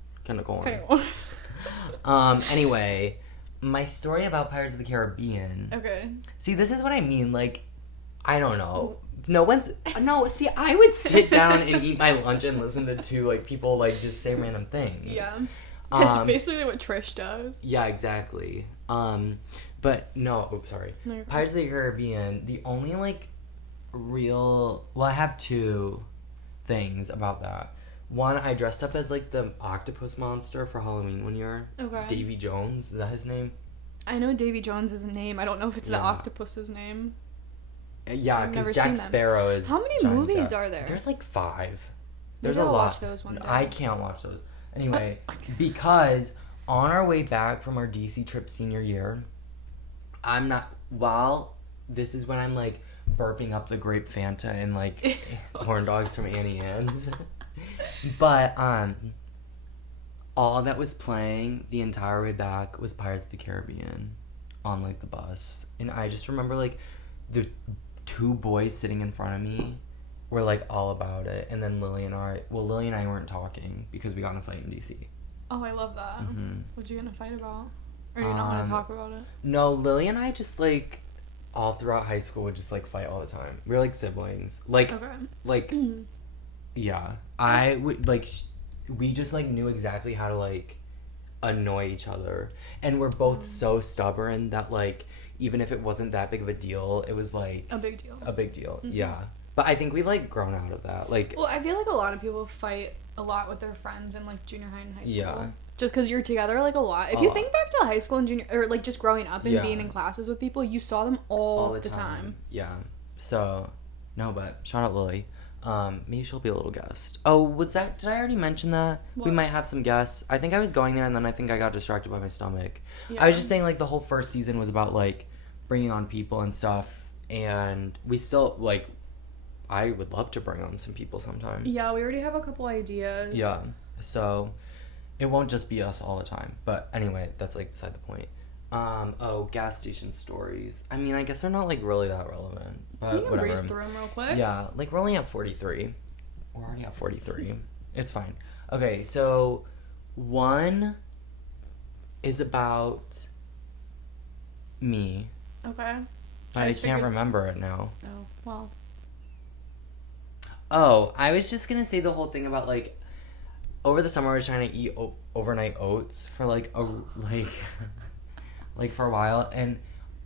Anyway, my story about Pirates of the Caribbean. Okay. See, this is what I mean. Like, I don't know. See, I would sit down and eat my lunch and listen to two, like, people, like, just say random things. Yeah. It's basically what Trish does. Yeah, exactly. But no, sorry. No, Pirates of the Caribbean, the only, like, I have two things about that. One, I dressed up as, like, the octopus monster for Halloween one year. Okay. Davy Jones, is that his name? I know Davy Jones is a name. I don't know if it's the octopus's name. Yeah, because Jack Sparrow is How many Johnny movies Depp. are there? There's, like, 5. There's a lot. Watch those one day. I can't watch those. Anyway, because on our way back from our DC trip senior year, this is when I'm, like, burping up the grape Fanta and, like, corn dogs from Annie Ann's. But, all that was playing the entire way back was Pirates of the Caribbean on, like, the bus. And I just remember, like, the two boys sitting in front of me were, like, all about it. And then Lily and I weren't talking because we got in a fight in DC. Oh, I love that. Mm-hmm. What you gonna fight about? Or you not want to talk about it? No, Lily and I just, like, all throughout high school would just, like, fight all the time. We were, like, siblings. Like, like, yeah. I would, like, we just, like, knew exactly how to, like, annoy each other. And we're both so stubborn that, like, even if it wasn't that big of a deal, it was, like... A big deal. Mm-hmm. Yeah. But I think we've, like, grown out of that. Like... Well, I feel like a lot of people fight a lot with their friends in, like, junior high and high school. Yeah. Just because you're together, like, a lot. If you think back to high school and junior... Or, like, just growing up and being in classes with people, you saw them all the time. Yeah. So, no, but shout out Lily. Maybe she'll be a little guest. Oh, did I already mention that? What? We might have some guests. I think I was going there and then I think I got distracted by my stomach. Yeah. I was just saying, like, the whole first season was about, like, bringing on people and stuff. And we still, like, I would love to bring on some people sometime. Yeah, we already have a couple ideas. Yeah. So, it won't just be us all the time. But anyway, that's, like, beside the point. Gas station stories. I mean, I guess they're not, like, really that relevant. But we can breeze through them real quick. Yeah, like, we're only at 43. We're already at 43. It's fine. Okay, so one is about me. Okay. But I can't remember it now. Oh, well. Oh, I was just gonna say the whole thing about, like, over the summer I was trying to eat overnight oats for, like, like, for a while, and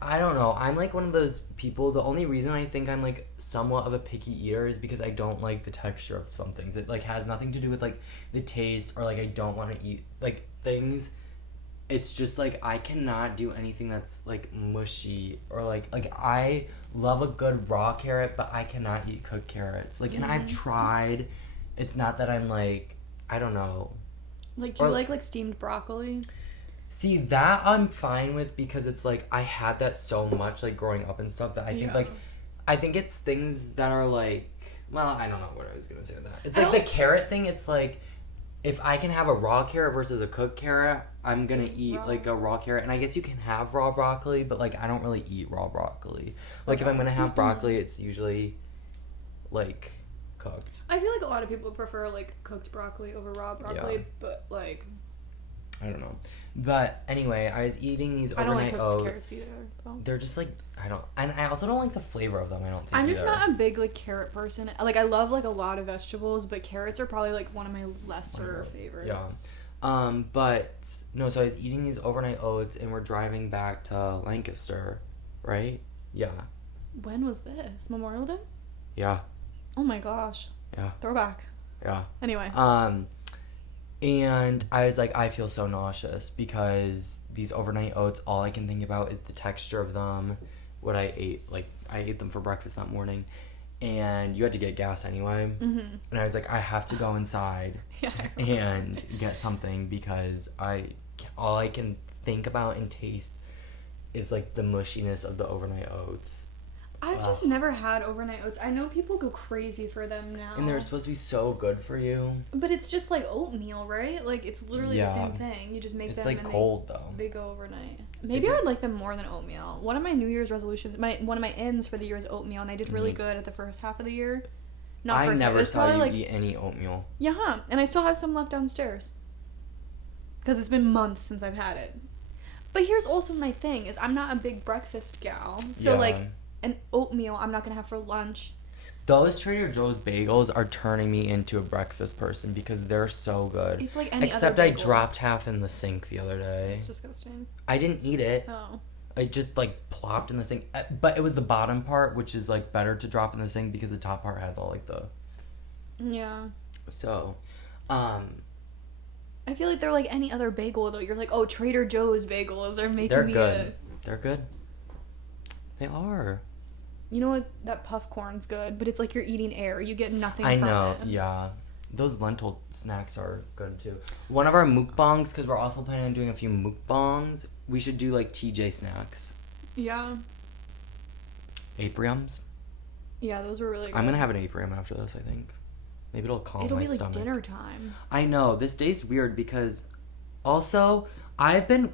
I don't know, I'm, like, one of those people, the only reason I think I'm, like, somewhat of a picky eater is because I don't like the texture of some things. It, like, has nothing to do with, like, the taste, or, like, I don't want to eat, like, things. It's just, like, I cannot do anything that's, like, mushy, or, like, I love a good raw carrot, but I cannot eat cooked carrots. Like, and I've tried, It's not that I'm like, I don't know. Like, do you like steamed broccoli? See, that I'm fine with because it's like I had that so much like growing up and stuff that I think like I think it's things that are like, well, I don't know what I was gonna say with that. It's like the carrot thing. It's like if I can have a raw carrot versus a cooked carrot, I'm gonna eat like a raw carrot. And I guess you can have raw broccoli, but like I don't really eat raw broccoli. Like if I'm gonna have broccoli, it's usually like cooked. I feel like a lot of people prefer like cooked broccoli over raw broccoli, but like I don't know. But anyway, I was eating these overnight oats. Either, so. They're just like and I also don't like the flavor of them. I don't think I'm just not a big like carrot person. Like I love like a lot of vegetables, but carrots are probably like one of my lesser favorites. Yeah. But no, so I was eating these overnight oats and we're driving back to Lancaster, right? Yeah. When was this? Memorial Day? Yeah. Oh my gosh. Yeah. Throwback. Yeah. Anyway. And I was like, I feel so nauseous because these overnight oats, all I can think about is the texture of them, what I ate. Like, I ate them for breakfast that morning, and you had to get gas anyway. Mm-hmm. And I was like, I have to go inside and get something because all I can think about and taste is, like, the mushiness of the overnight oats. I've just never had overnight oats. I know people go crazy for them now. And they're supposed to be so good for you. But it's just like oatmeal, right? Like, it's literally the same thing. You just make them like and cold, though. They go overnight. Maybe I would like them more than oatmeal. One of my New Year's resolutions, one of my ends for the year is oatmeal, and I did really good at the first half of the year. I never saw you eat any oatmeal. Yeah, and I still have some left downstairs. Because it's been months since I've had it. But here's also my thing, is I'm not a big breakfast gal. So, like... an oatmeal I'm not gonna have for lunch. Those Trader Joe's bagels are turning me into a breakfast person because they're so good. It's like any Except other I dropped half in the sink the other day. It's disgusting. I didn't eat it. Oh. It just like plopped in the sink. But it was the bottom part, which is like better to drop in the sink because the top part has all like the... Yeah. So, I feel like they're like any other bagel though. You're like, oh, Trader Joe's bagels are making me good. They're good. They are. You know what? That puff corn's good, but it's like you're eating air. You get nothing from it. I know, yeah. Those lentil snacks are good, too. One of our mukbangs, because we're also planning on doing a few mukbangs, we should do, like, TJ snacks. Yeah. Apriums? Yeah, those were really good. I'm going to have an Aprium after this, I think. Maybe it'll calm my stomach. It'll be, like, dinner time. I know. This day's weird because... Also, I've been...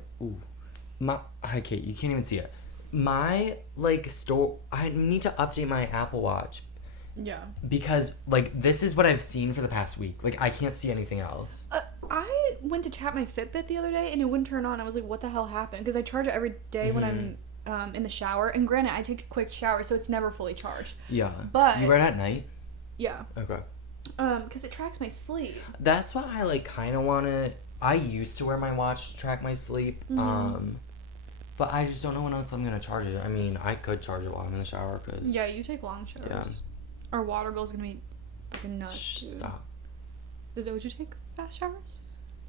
Hi, Kate. You can't even see it. My, like, I need to update my Apple Watch. Yeah. Because, like, this is what I've seen for the past week. Like, I can't see anything else. I went to tap my Fitbit the other day, and it wouldn't turn on. I was like, what the hell happened? Because I charge it every day when I'm in the shower. And granted, I take a quick shower, so it's never fully charged. Yeah. But... You wear it at night? Yeah. Okay. Because it tracks my sleep. That's why I, like, kind of want to... I used to wear my watch to track my sleep. But I just don't know when else I'm going to charge it. I mean, I could charge it while I'm in the shower, because... Yeah, you take long showers. Yeah. Our water bill's going to be fucking nuts, dude. Stop. Is that what you take? Fast showers?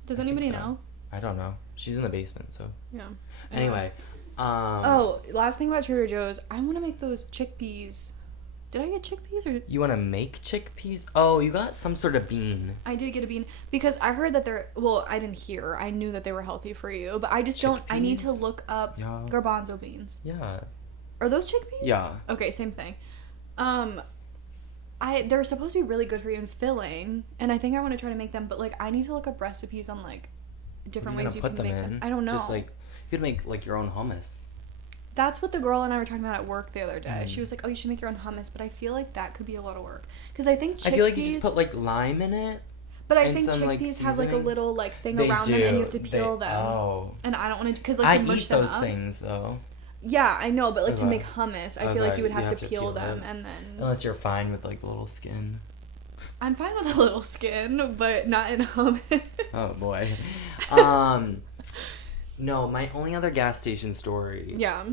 Does anybody know? I don't know. She's in the basement, so... Yeah. Anyway. Last thing about Trader Joe's. I want to make those chickpeas. Did I get chickpeas or... You want to make chickpeas? Oh, you got some sort of bean. I did get a bean because I heard that they're... Well, I didn't hear. I knew that they were healthy for you, but I just don't... I need to look up garbanzo beans. Yeah. Are those chickpeas? Yeah. Okay, same thing. They're supposed to be really good for you and filling, and I think I want to try to make them, but, like, I need to look up recipes on, like, different ways you can make them. I don't know. Just, like, you could make, like, your own hummus. That's what the girl and I were talking about at work the other day. She was like, oh, you should make your own hummus, but I feel like that could be a lot of work. Because I think chickpeas... I feel like you just put, like, lime in it. But I think chickpeas have, like, a little, like, thing around them, and you have to peel them. Oh. And I don't want to... Because, like, to mush them up. I eat those things, though. Yeah, I know, but, like, to make hummus, I feel like you would have to peel them, and then... Unless you're fine with, like, the little skin. I'm fine with a little skin, but not in hummus. Oh, boy. No, my only other gas station story... Yeah.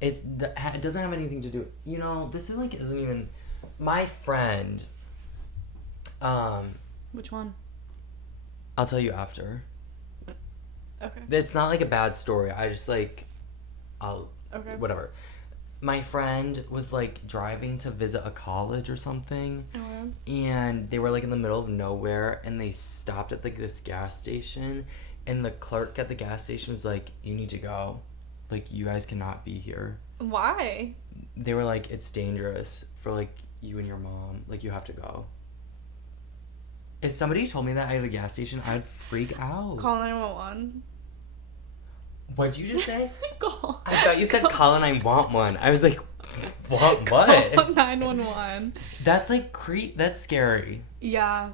It doesn't have anything to do... You know, this is, like, isn't even... My friend... Which one? I'll tell you after. Okay. It's not, like, a bad story. I just, like... Okay. Whatever. my friend was like driving to visit a college or something, and they were like in the middle of nowhere, and they stopped at like this gas station, and the clerk at the gas station was like, "You need to go, like you guys cannot be here." Why? They were like, "It's dangerous for like you and your mom, like you have to go." If somebody told me that at a gas station, I'd freak out. Call 911. What'd you just say? Call. I thought you said Collin, I want one. I was like, what? Call 911. That's like that's scary. Yeah.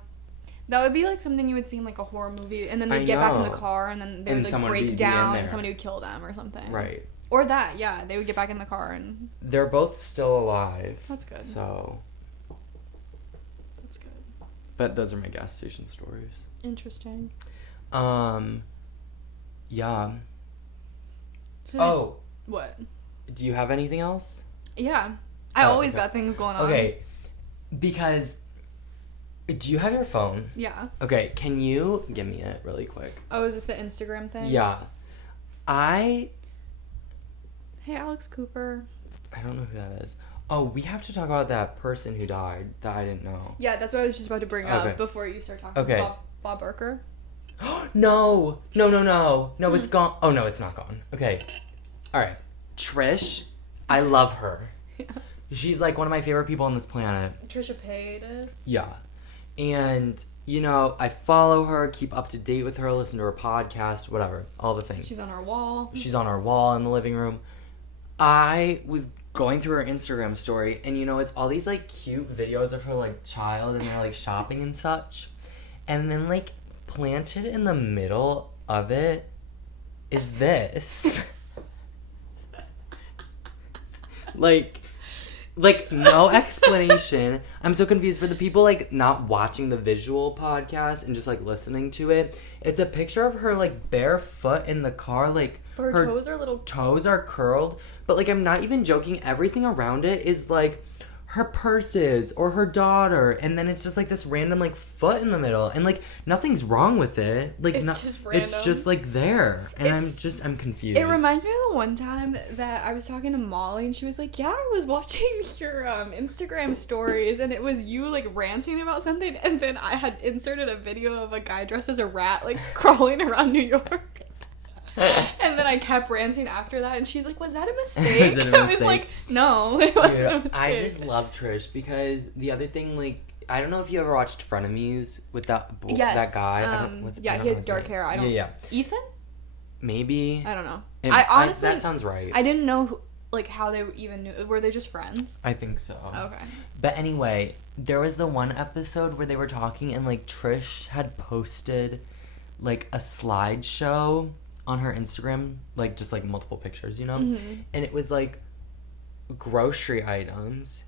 That would be like something you would see in like a horror movie, and then they'd get back in the car, and then they would like break down, and somebody would kill them or something. Right. Or that, yeah. They would get back in the car and... They're both still alive. That's good. So... That's good. But those are my gas station stories. Interesting. Yeah. So what? Do you have anything else? Yeah. I always got things going on. Okay. Because... Do you have your phone? Yeah. Okay, can you give me it really quick? Oh, is this the Instagram thing? Yeah. Hey, Alex Cooper. I don't know who that is. Oh, we have to talk about that person who died that I didn't know. Yeah, that's what I was just about to bring up before you start talking about Bob Barker. No, it's gone. Oh, no, it's not gone. Okay. All right. Trish, I love her. Yeah. She's like one of my favorite people on this planet. Trisha Paytas. Yeah. And, you know, I follow her, keep up to date with her, listen to her podcast, whatever. All the things. She's on our wall. She's on our wall in the living room. I was going through her Instagram story, and, you know, it's all these, like, cute videos of her, like, child, and they're, like, shopping and such. And then, like, planted in the middle of it is this. Like, no explanation. I'm so confused for the people, like, not watching the visual podcast and just, like, listening to it. It's a picture of her, like, barefoot in the car, like... But her toes are little... Toes are curled. But, like, I'm not even joking. Everything around it is, like, her purses or her daughter. And then it's just, like, this random, like, foot in the middle. And, like, nothing's wrong with it. Like, it's just random. It's just, like, there. And I'm confused. It reminds me of the one time that I was talking to Molly, and she was like, yeah, I was watching your Instagram stories, and it was you, like, ranting about something, and then I had inserted a video of a guy dressed as a rat, like, crawling around New York. And then I kept ranting after that, and she's like, was that a mistake? I was like, no, it wasn't a mistake. I just love Trish, because the other thing, like, I don't know if you ever watched Frenemies with that that guy. He had dark hair. I don't. Yeah. Ethan? Maybe. I don't know. I honestly, that sounds right. I didn't know like how they even knew. Were they just friends? I think so. Okay. But anyway, there was the one episode where they were talking, and like Trish had posted like a slideshow on her Instagram, like just like multiple pictures, you know, and it was like grocery items.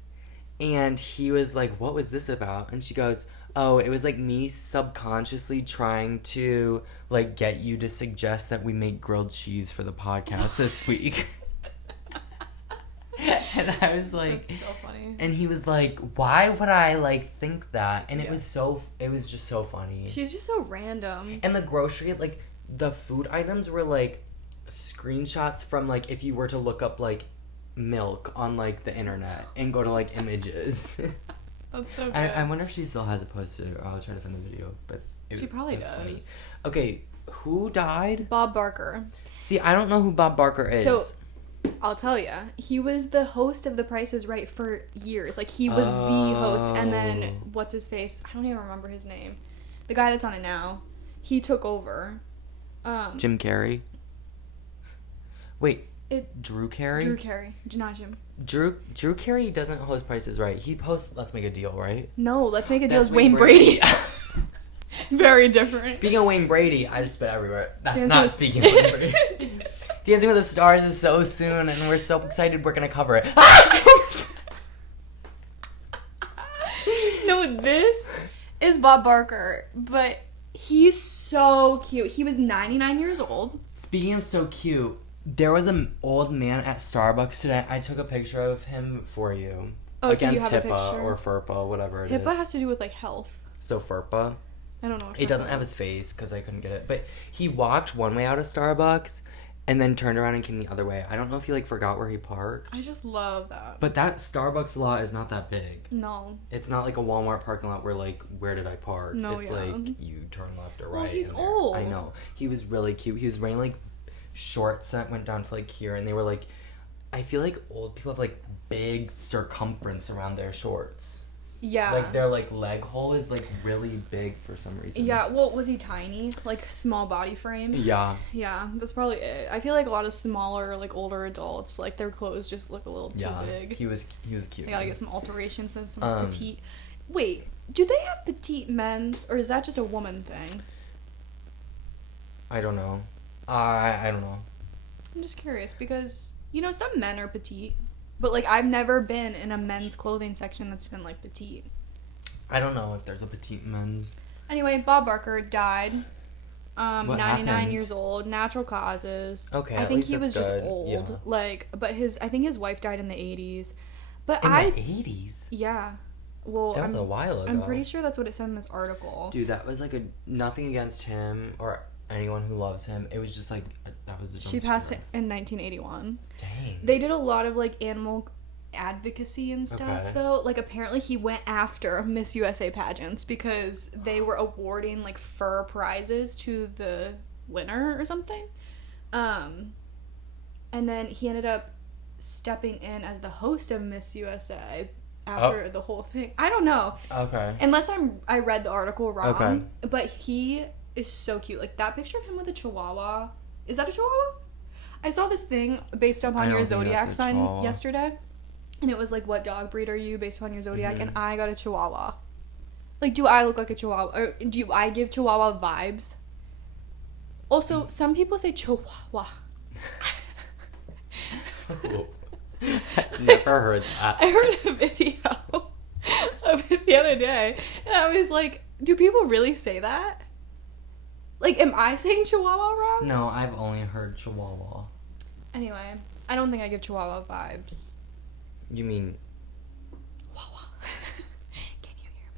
And he was like, what was this about? And she goes, oh, it was like me subconsciously trying to like get you to suggest that we make grilled cheese for the podcast this week. And I was like, that's so funny. And he was like, why would I like think that? And it was just so funny. She's just so random. And the grocery, like the food items were like screenshots from like if you were to look up like milk on like the internet and go to like images. That's so good. I wonder if she still has it posted, or I'll try to find the video. But she probably does. Funny. Okay, who died? Bob Barker. See, I don't know who Bob Barker is. So I'll tell you, he was the host of The Price is Right for years. Like he was the host, and then what's his face? I don't even remember his name. The guy that's on it now, he took over. Jim Carrey. Wait. Drew Carey? Drew Carey. Not Jim. Drew Carey doesn't host Prices Right. He hosts Let's Make a Deal, right? No, Let's Make a Deal is Wayne Brady. Very different. Speaking of Wayne Brady, I just spit everywhere. That's not speaking of Wayne Brady. Dancing with the Stars is so soon, and we're so excited we're going to cover it. No, this is Bob Barker, but he's so cute. He was 99 years old. Speaking of so cute, there was an old man at Starbucks today. I took a picture of him for you. Oh, against so you have HIPAA a picture? Or FERPA, whatever it is. HIPAA has to do with like health. So FERPA? I don't know what it doesn't have his face because I couldn't get it. But he walked one way out of Starbucks, and then turned around and came the other way. I don't know if he like forgot where he parked. I just love that. But that Starbucks lot is not that big. No. It's not like a Walmart parking lot where like, where did I park? No, it's yeah. like you turn left or right. Well, he's and there. old. I know. He was really cute. He was wearing like shorts that went down to like here, and they were like, I feel like old people have like big circumference around their shorts. Yeah. Like their like leg hole is like really big for some reason. Yeah, well, was he tiny? Like small body frame? Yeah. Yeah, that's probably it. I feel like a lot of smaller, like older adults, like their clothes just look a little too big. He was cute. They gotta get some alterations and some petite. Wait, do they have petite men's, or is that just a woman thing? I don't know. I don't know. I'm just curious because, you know, some men are petite. But, like, I've never been in a men's clothing section that's been, like, petite. I don't know if there's a petite men's. Anyway, Bob Barker died. 99 happened? years old. Natural causes. Okay, I at think least he was that's just good. old. Yeah. Like, but I think his wife died in the 80s. But In the 80s? Yeah. Well, That was a while ago. I'm pretty sure that's what it said in this article. Dude, that was like nothing against him or anyone who loves him. It was just like, that was a She passed in 1981. Dang. They did a lot of, like, animal advocacy and stuff, Okay. though. Like, apparently he went after Miss USA pageants because they were awarding, like, fur prizes to the winner or something. And then he ended up stepping in as the host of Miss USA after the whole thing. I don't know. Okay. Unless I read the article wrong. Okay. But he is so cute. Like, that picture of him with a chihuahua. Is that a chihuahua? I saw this thing based upon your zodiac sign yesterday. And it was like, what dog breed are you based upon your zodiac? Mm-hmm. And I got a chihuahua. Like, do I look like a chihuahua? Or do I give chihuahua vibes? Also, some people say chihuahua. Never heard that. I heard a video of it the other day. And I was like, do people really say that? Like, am I saying chihuahua wrong? No, I've only heard Chihuahua. Anyway, I don't think I give chihuahua vibes. You mean Wawa. Can you hear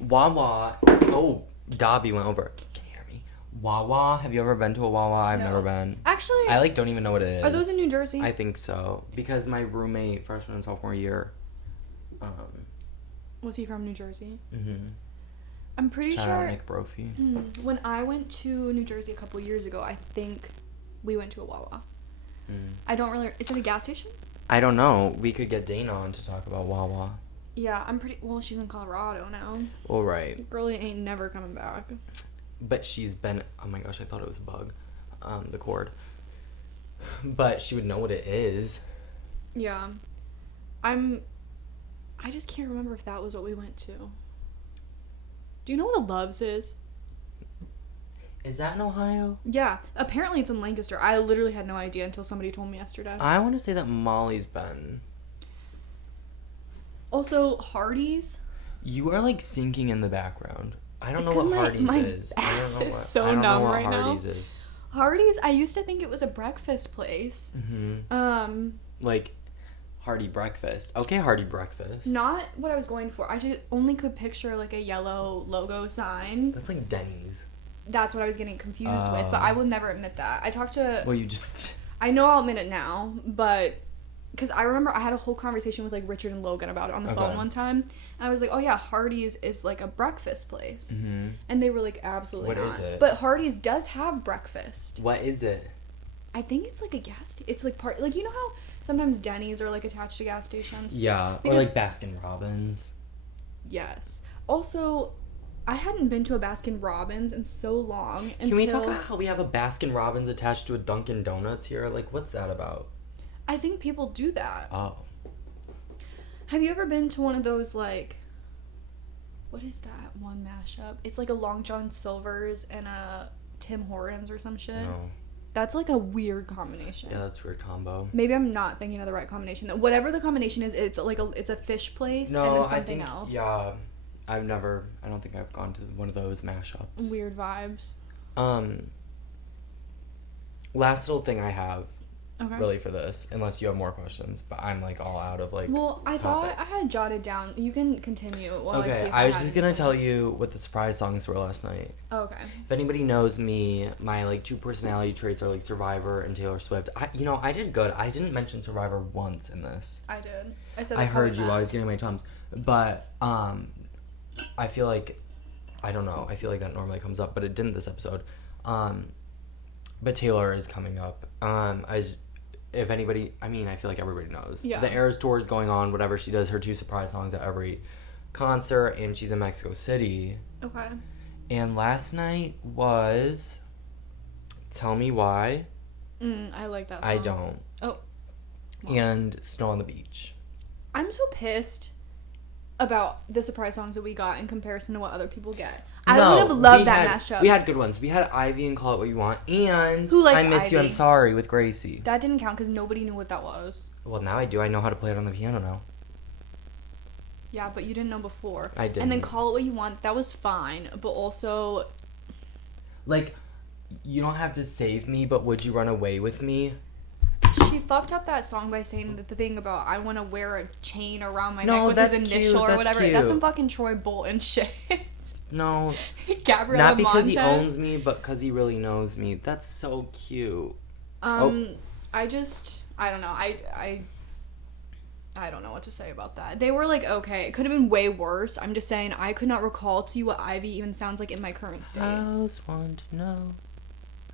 me? Wawa? Oh, Dobby went over. Can you hear me? Wawa? Have you ever been to a Wawa? I've No. never been. Actually, I don't even know what it is. are those in New Jersey? I think so, because my roommate freshman and sophomore year. Was he from New Jersey? Mm-hmm. I'm pretty Shout sure. out Nick Brophy. When I went to New Jersey a couple years ago, I think we went to a Wawa. I don't really. Is it a gas station? I don't know. We could get Dana on to talk about Wawa. Yeah, I'm pretty. Well, she's in Colorado now. All right. Girlie ain't never coming back. But she's been. Oh my gosh, I thought it was a bug. The cord. But she would know what it is. Yeah. I just can't remember if that was what we went to. Do you know what a Love's is? Is that in Ohio? Yeah. Apparently it's in Lancaster. I literally had no idea until somebody told me yesterday. I want to say that Molly's been. Also, Hardee's. You are like sinking in the background. I don't know what Hardee's is. I Ass don't know is what, so I don't know numb what right now. Hardee's is. Hardee's, I used to think it was a breakfast place. Mm-hmm. Like Hearty breakfast. Okay, Hearty breakfast. Not what I was going for. I just only could picture like a yellow logo sign. That's like Denny's. That's what I was getting confused with, but I will never admit that. I talked to... Well, you just... I know I'll admit it now, but... Because I remember I had a whole conversation with like Richard and Logan about it on the phone one time. And I was like, oh yeah, Hardee's is like a breakfast place. Mm-hmm. And they were like, absolutely not. What is it? But Hardee's does have breakfast. What is it? I think it's like a gas station. It's like part... Like, you know how sometimes Denny's are like attached to gas stations? Yeah. Because, or like Baskin Robbins. Yes. Also, I hadn't been to a Baskin Robbins in so long. Can we talk about how we have a Baskin Robbins attached to a Dunkin' Donuts here? Like, what's that about? I think people do that. Oh. Have you ever been to one of those, like... What is that one mashup? It's like a Long John Silver's and a Tim Hortons or some shit. No. That's like a weird combination. Yeah, that's a weird combo. Maybe I'm not thinking of the right combination. Whatever the combination is, it's like it's a fish place and then something else. Yeah. I don't think I've gone to one of those mashups. Weird vibes. Last little thing I have. really for this, unless you have more questions. But I'm like all out of like. Well, I thought I had jotted down. You can continue while I see if I was had just gonna anything. tell you what the surprise songs were last night. Oh, okay. If anybody knows me, my like 2 personality traits are like Survivor and Taylor Swift. I did good. I didn't mention Survivor once in this. I did. I said. I That's heard you while I was getting my Tums, but I feel like, I don't know. I feel like that normally comes up, but it didn't this episode. But Taylor is coming up. If anybody, I mean, I feel like everybody knows. Yeah. The Eras tour is going on. Whatever, she does her 2 surprise songs at every concert, and she's in Mexico City. Okay. And last night was Tell Me Why. I like that song. I don't. Oh. Well. And Snow on the Beach. I'm so pissed about the surprise songs that we got in comparison to what other people get. I would have loved that mashup. We had good ones. We had Ivy and Call It What You Want, and Who likes I Miss Ivy? You, I'm Sorry with Gracie. That didn't count because nobody knew what that was. Well, now I do. I know how to play it on the piano now. Yeah, but you didn't know before. I didn't. And then Call It What You Want, that was fine. But also... Like, you don't have to save me, but would you run away with me? She fucked up that song by saying the thing about I want to wear a chain around my neck No, with that's his initial cute, or that's whatever. cute. That's some fucking Troy Bolton shit. No. Gabriella Not because Montez. he owns me, but because he really knows me. That's so cute. I don't know. I don't know what to say about that. They were like, okay. It could have been way worse. I'm just saying I could not recall to you what Ivy even sounds like in my current state. I just want to know.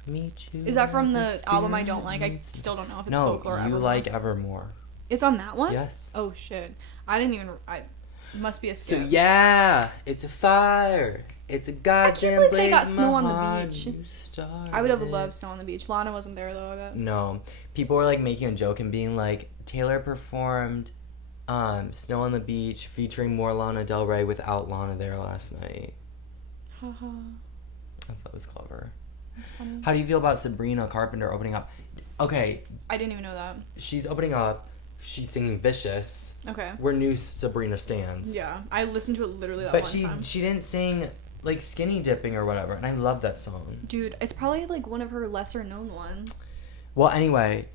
Meet you. Is that from the album I don't like? I still don't know if it's Folklore or No, you Evermore. like Evermore. It's on that one? Yes. Oh, shit. I didn't even... It must be a skip. So yeah, it's a fire. It's a goddamn believe blaze they got in Snow my on the heart. Beach. You started I would have it. loved Snow on the Beach. Lana wasn't there, though, I bet. No. People were like making a joke and being like, Taylor performed Snow on the Beach featuring more Lana Del Rey without Lana there last night. Haha. I thought it was clever. That's funny. How do you feel about Sabrina Carpenter opening up? Okay, I didn't even know that. she's opening up. She's singing Vicious. Okay. We're new Sabrina stans. Yeah. I listened to it literally that But one time. she didn't sing like Skinny Dipping or whatever, and I love that song. Dude, it's probably like one of her lesser known ones. Well, anyway,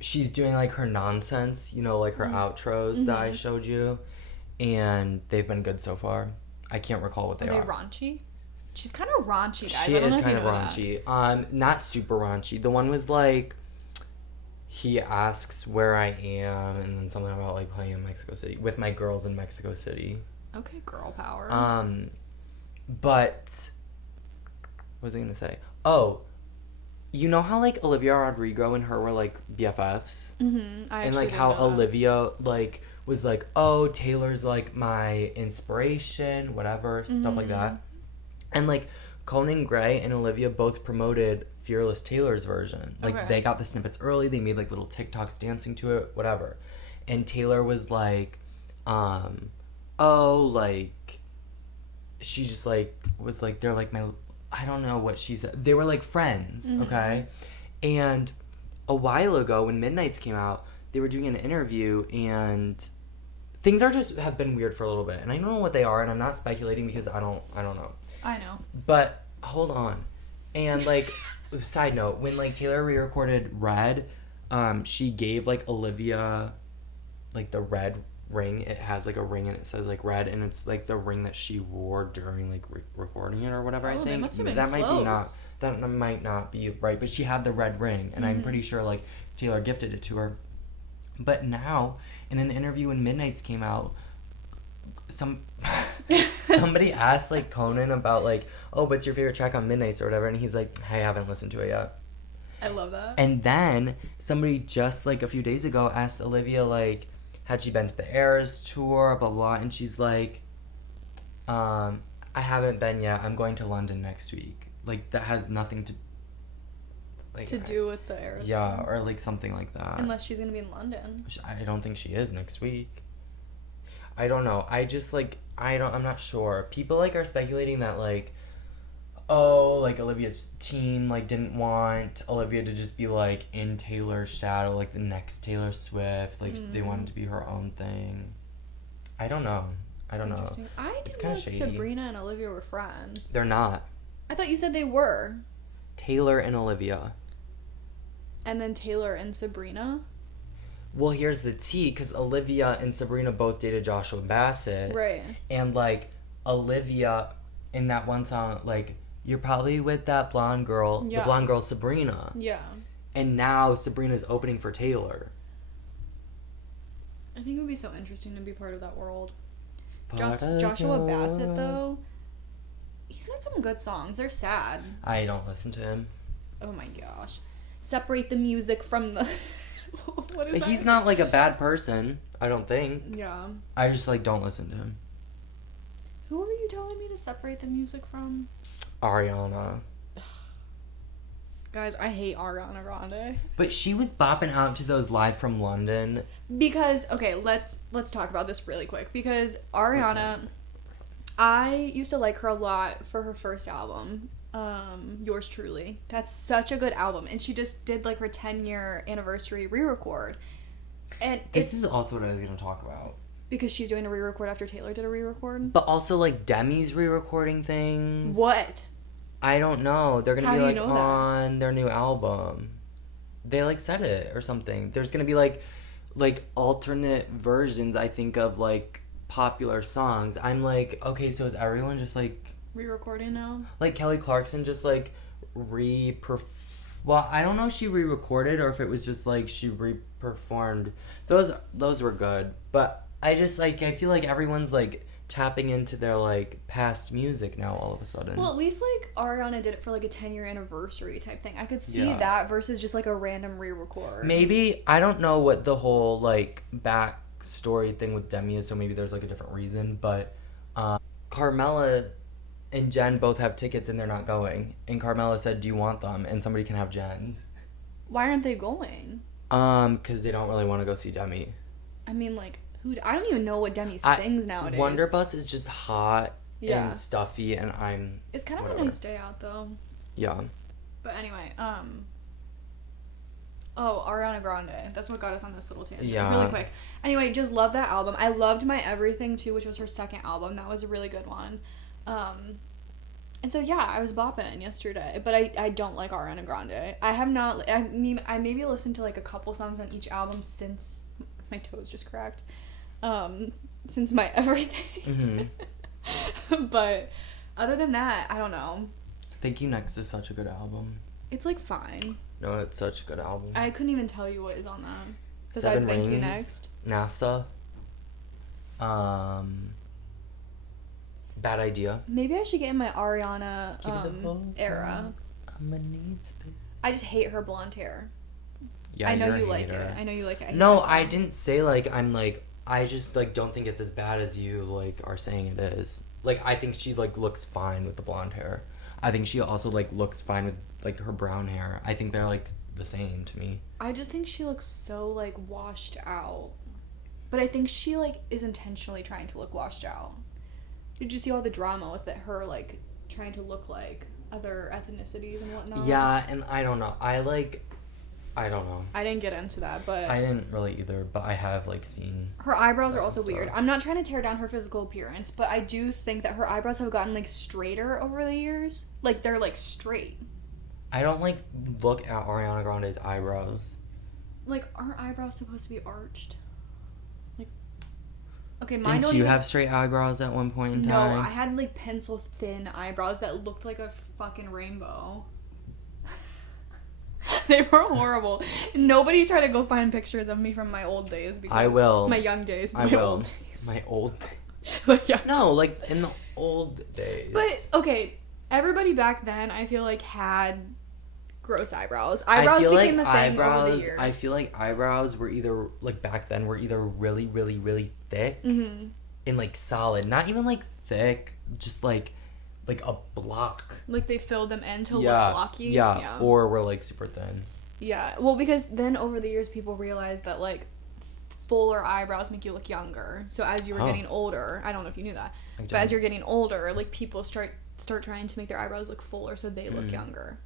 she's doing like her nonsense, you know, like her outros that I showed you, and they've been good so far. I can't recall what they are. Are they raunchy? She's kind of raunchy, guys. She I don't is know if kind you of know that. raunchy. Not super raunchy. The one was like, he asks where I am, and then something about like playing in Mexico City with my girls in Mexico City. Okay, girl power. But what was I gonna say? Oh, you know how like Olivia Rodrigo and her were like BFFs, and like how Olivia like was like, oh, Taylor's like my inspiration, whatever, stuff like that, and like Conan Gray and Olivia both promoted Fearless Taylor's version. Like they got the snippets early, they made like little TikToks dancing to it, whatever, and Taylor was like, oh, like she just like was like, they're like my, I don't know what she said, they were like friends, okay? And a while ago when Midnights came out, they were doing an interview, and things have been weird for a little bit, and I don't know what they are, and I'm not speculating because I don't know. I know. But hold on. And like side note, when like Taylor re-recorded Red, she gave like Olivia like the red ring. It has like a ring and it says like red, and it's like the ring that she wore during like recording it or whatever. I think they must have been that close. might not be right, but she had the red ring, and I'm pretty sure like Taylor gifted it to her. But now in an interview when Midnights came out, somebody asked like Conan about like, oh, what's your favorite track on Midnights or whatever, and he's like, hey, I haven't listened to it yet. I love that. And then somebody just like a few days ago asked Olivia like, had she been to the Eras tour, blah blah, and she's like, I haven't been yet. I'm going to London next week. Like that has nothing to like do with the Eras. Yeah, or like something like that. Unless she's gonna be in London. I don't think she is next week. I don't know. I just like I'm not sure. People like are speculating that like, oh, like Olivia's team like didn't want Olivia to just be like in Taylor's shadow, like the next Taylor Swift. Like they wanted to be her own thing. I don't know. I didn't know Sabrina and Olivia were friends. They're not. I thought you said they were. Taylor and Olivia. And then Taylor and Sabrina. Well, here's the tea, because Olivia and Sabrina both dated Joshua Bassett. Right. And, like, Olivia, in that one song, like, you're probably with that blonde girl. Yeah. The blonde girl, Sabrina. Yeah. And now Sabrina's opening for Taylor. I think it would be so interesting to be part of that world. Joshua Bassett, though, he's got some good songs. They're sad. I don't listen to him. Oh, my gosh. Separate the music from the... What is that? He's not, like, a bad person, I don't think. Yeah. I just, like, don't listen to him. Who are you telling me to separate the music from? Ariana. Guys, I hate Ariana Grande. But she was bopping out to those Live from London. Because, okay, let's talk about this really quick. Because Ariana, I used to like her a lot for her first album, Yours Truly. That's such a good album. And she just did, like, her 10-year anniversary re-record. And this is also what I was going to talk about. Because she's doing a re-record after Taylor did a re-record? But also, like, Demi's re-recording things. What? I don't know. They're going to be, like, on that? their new album. They, like, said it or something. There's going to be, like, alternate versions, I think, of, like, popular songs. I'm like, okay, so is everyone just, like... re-recording now? Like, Kelly Clarkson just, like, well, I don't know if she re-recorded or if it was just, like, she re-performed. Those were good. But I just, like, I feel like everyone's, like, tapping into their, like, past music now all of a sudden. Well, at least, like, Ariana did it for, like, a 10-year anniversary type thing. I could see that versus just, like, a random re-record. Maybe, I don't know what the whole, like, backstory thing with Demi is, so maybe there's, like, a different reason, but Carmela and Jen both have tickets and they're not going. And Carmela said, do you want them? And somebody can have Jen's. Why aren't they going? Because they don't really want to go see Demi. I mean, like, I don't even know what Demi sings nowadays. Wonderbus is just hot and stuffy, and It's kind of a nice day out, though. Yeah. But anyway, oh, Ariana Grande. That's what got us on this little tangent. Yeah. Really quick. Anyway, just love that album. I loved My Everything, too, which was her second album. That was a really good one. And so, yeah, I was bopping yesterday, but I don't like Ariana Grande. I have not... I maybe listened to, like, a couple songs on each album since... My toes just cracked. Since My Everything. Mm-hmm. But other than that, I don't know. Thank You Next is such a good album. It's, like, fine. No, it's such a good album. I couldn't even tell you what is on that. Besides Thank You Next. NASA. Bad Idea. Maybe I should get in my Ariana era. I just hate her blonde hair. Yeah, I know you like it. I know you like it. No, I didn't say, like, I'm, like, I just, like, don't think it's as bad as you, like, are saying it is. Like, I think she, like, looks fine with the blonde hair. I think she also, like, looks fine with, like, her brown hair. I think they're, like, the same to me. I just think she looks so, like, washed out. But I think she, like, is intentionally trying to look washed out. Did you see all the drama with her, like, trying to look like other ethnicities and whatnot? Yeah, and I don't know. I don't know. I didn't get into that, but... I didn't really either, but I have, like, seen... Her eyebrows are also weird. I'm not trying to tear down her physical appearance, but I do think that her eyebrows have gotten, like, straighter over the years. Like, they're, like, straight. I don't, like, look at Ariana Grande's eyebrows. Like, aren't eyebrows supposed to be arched? Like... Okay, mine Didn't you have straight eyebrows at one point in time? No, I had, like, pencil-thin eyebrows that looked like a fucking rainbow. They were horrible. Nobody try to go find pictures of me from my old days. Because I will. My young days. I will. Old days. My old days. No, like, in the old days. But, okay, everybody back then, I feel like, had gross eyebrows. Eyebrows became a thing over the years. I feel like eyebrows were either, like, back then, were either really, really, really thick mm-hmm. and, like, solid. Not even, like, thick, just, like a block. Like, they filled them in to look blocky? Yeah, or were, like, super thin. Yeah, well, because then over the years, people realized that, like, fuller eyebrows make you look younger. So as you were getting older, I don't know if you knew that, but as you're getting older, like, people start trying to make their eyebrows look fuller so they look younger.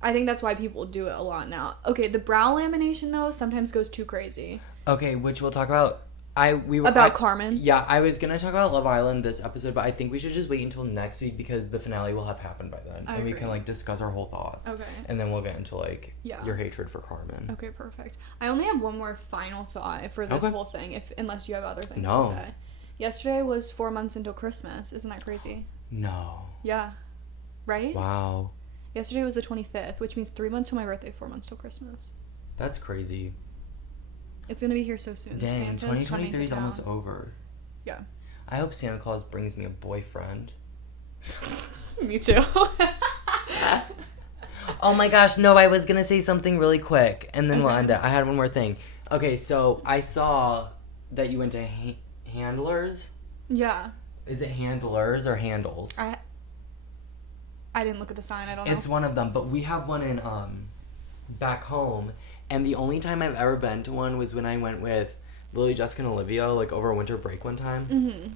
I think that's why people do it a lot now. Okay, the brow lamination, though, sometimes goes too crazy. Okay, which we'll talk about we were about Carmen. Yeah, I was gonna talk about Love Island this episode, but I think we should just wait until next week because the finale will have happened by then, I and agree. we can like discuss our whole thoughts. Okay. And then we'll get into like your hatred for Carmen. Okay, perfect. I only have one more final thought for this whole thing, unless you have other things to say. Yesterday was 4 months until Christmas. Isn't that crazy? No. Yeah. Right? Wow. Yesterday was the 25th, which means 3 months till my birthday, 4 months till Christmas. That's crazy. It's gonna be here so soon. Dang, 2023 is almost over. Yeah. I hope Santa Claus brings me a boyfriend. Me too. Oh my gosh, no, I was gonna say something really quick, and then we'll end it. I had one more thing. Okay, so I saw that you went to Handlers? Yeah. Is it Handlers or Handles? I didn't look at the sign, I don't know. It's one of them, but we have one in, back home, and the only time I've ever been to one was when I went with Lily, Jessica, and Olivia, like, over winter break one time. Mm-hmm.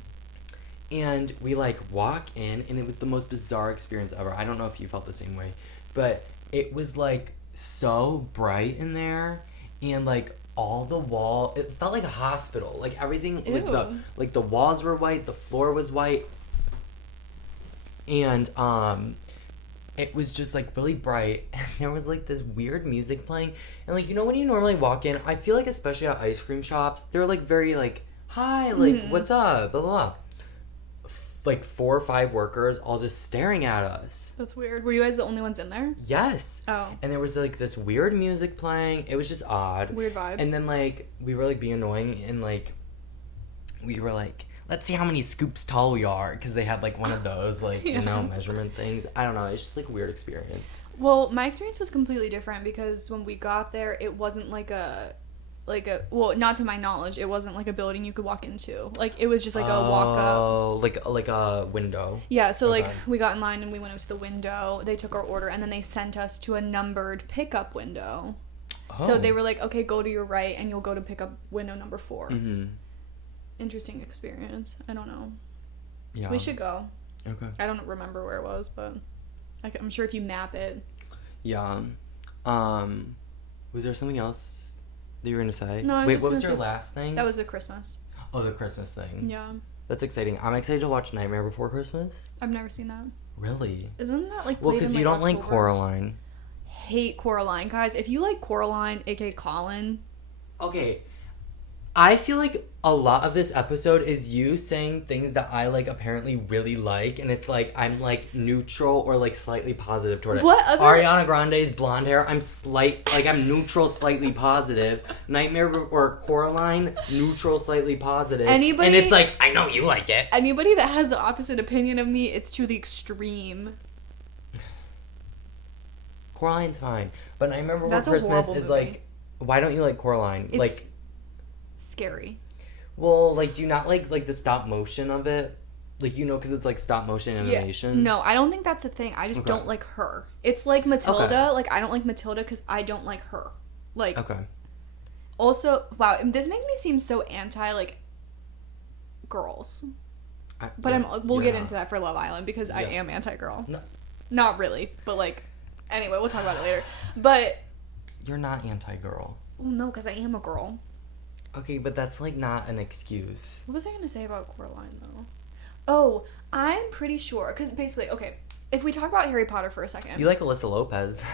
And we, like, walk in, and it was the most bizarre experience ever. I don't know if you felt the same way, but it was, like, so bright in there, and, like, all the wall, it felt like a hospital. Like, everything, like, the walls were white, the floor was white, and, it was just, like, really bright, and there was, like, this weird music playing, and, like, you know when you normally walk in, I feel like especially at ice cream shops, they're, like, very, like, hi, like, what's up, blah, blah, blah. Like, 4 or 5 workers all just staring at us. That's weird. Were you guys the only ones in there? Yes. Oh. And there was, like, this weird music playing. It was just odd. Weird vibes. And then, like, we were, like, being annoying, and, like, we were, like, let's see how many scoops tall we are, because they had, like, one of those, like, you know, measurement things. I don't know. It's just, like, a weird experience. Well, my experience was completely different, because when we got there, it wasn't, well, not to my knowledge, it wasn't, like, a building you could walk into. Like, it was just, like, a walk up. Oh, like a window. Yeah, so, like, we got in line, and we went up to the window. They took our order, and then they sent us to a numbered pickup window. Oh. So they were like, okay, go to your right, and you'll go to pickup window number 4. Mm-hmm. Interesting experience. I don't know. Yeah. We should go. Okay. I don't remember where it was, but I'm sure if you map it. Yeah. Was there something else that you were going to say? No, Wait, what was your last thing? That was the Christmas. Oh, the Christmas thing. Yeah. That's exciting. I'm excited to watch Nightmare Before Christmas. I've never seen that. Really? Isn't that, like, well, because you don't October? like Coraline. Hate Coraline. Guys, if you like Coraline, aka Collin. Okay. I feel like a lot of this episode is you saying things that I, like, apparently really like, and it's like I'm, like, neutral or, like, slightly positive toward it. What other... Ariana Grande's blonde hair, I'm neutral, slightly positive. Nightmare or Coraline, neutral, slightly positive. Anybody... And it's like, I know you like it. Anybody that has the opposite opinion of me, it's to the extreme. Coraline's fine. But Nightmare Before Christmas is, like, why don't you like Coraline? It's like... scary. Well, like, do you not like the stop motion of it? Like, you know, because it's, like, stop motion animation? Yeah. No, I don't think that's a thing. I just don't like her. It's like Matilda. Okay. Like, I don't like Matilda because I don't like her. Like, okay. Also, wow, this makes me seem so anti, like, girls. We'll get into that for Love Island because I am anti-girl. No. Not really, but, like, anyway, we'll talk about it later. But... You're not anti-girl. Well, no, because I am a girl. Okay, but that's, like, not an excuse. What was I going to say about Coraline, though? Oh, I'm pretty sure, because basically, okay, if we talk about Harry Potter for a second. You like Alyssa Lopez.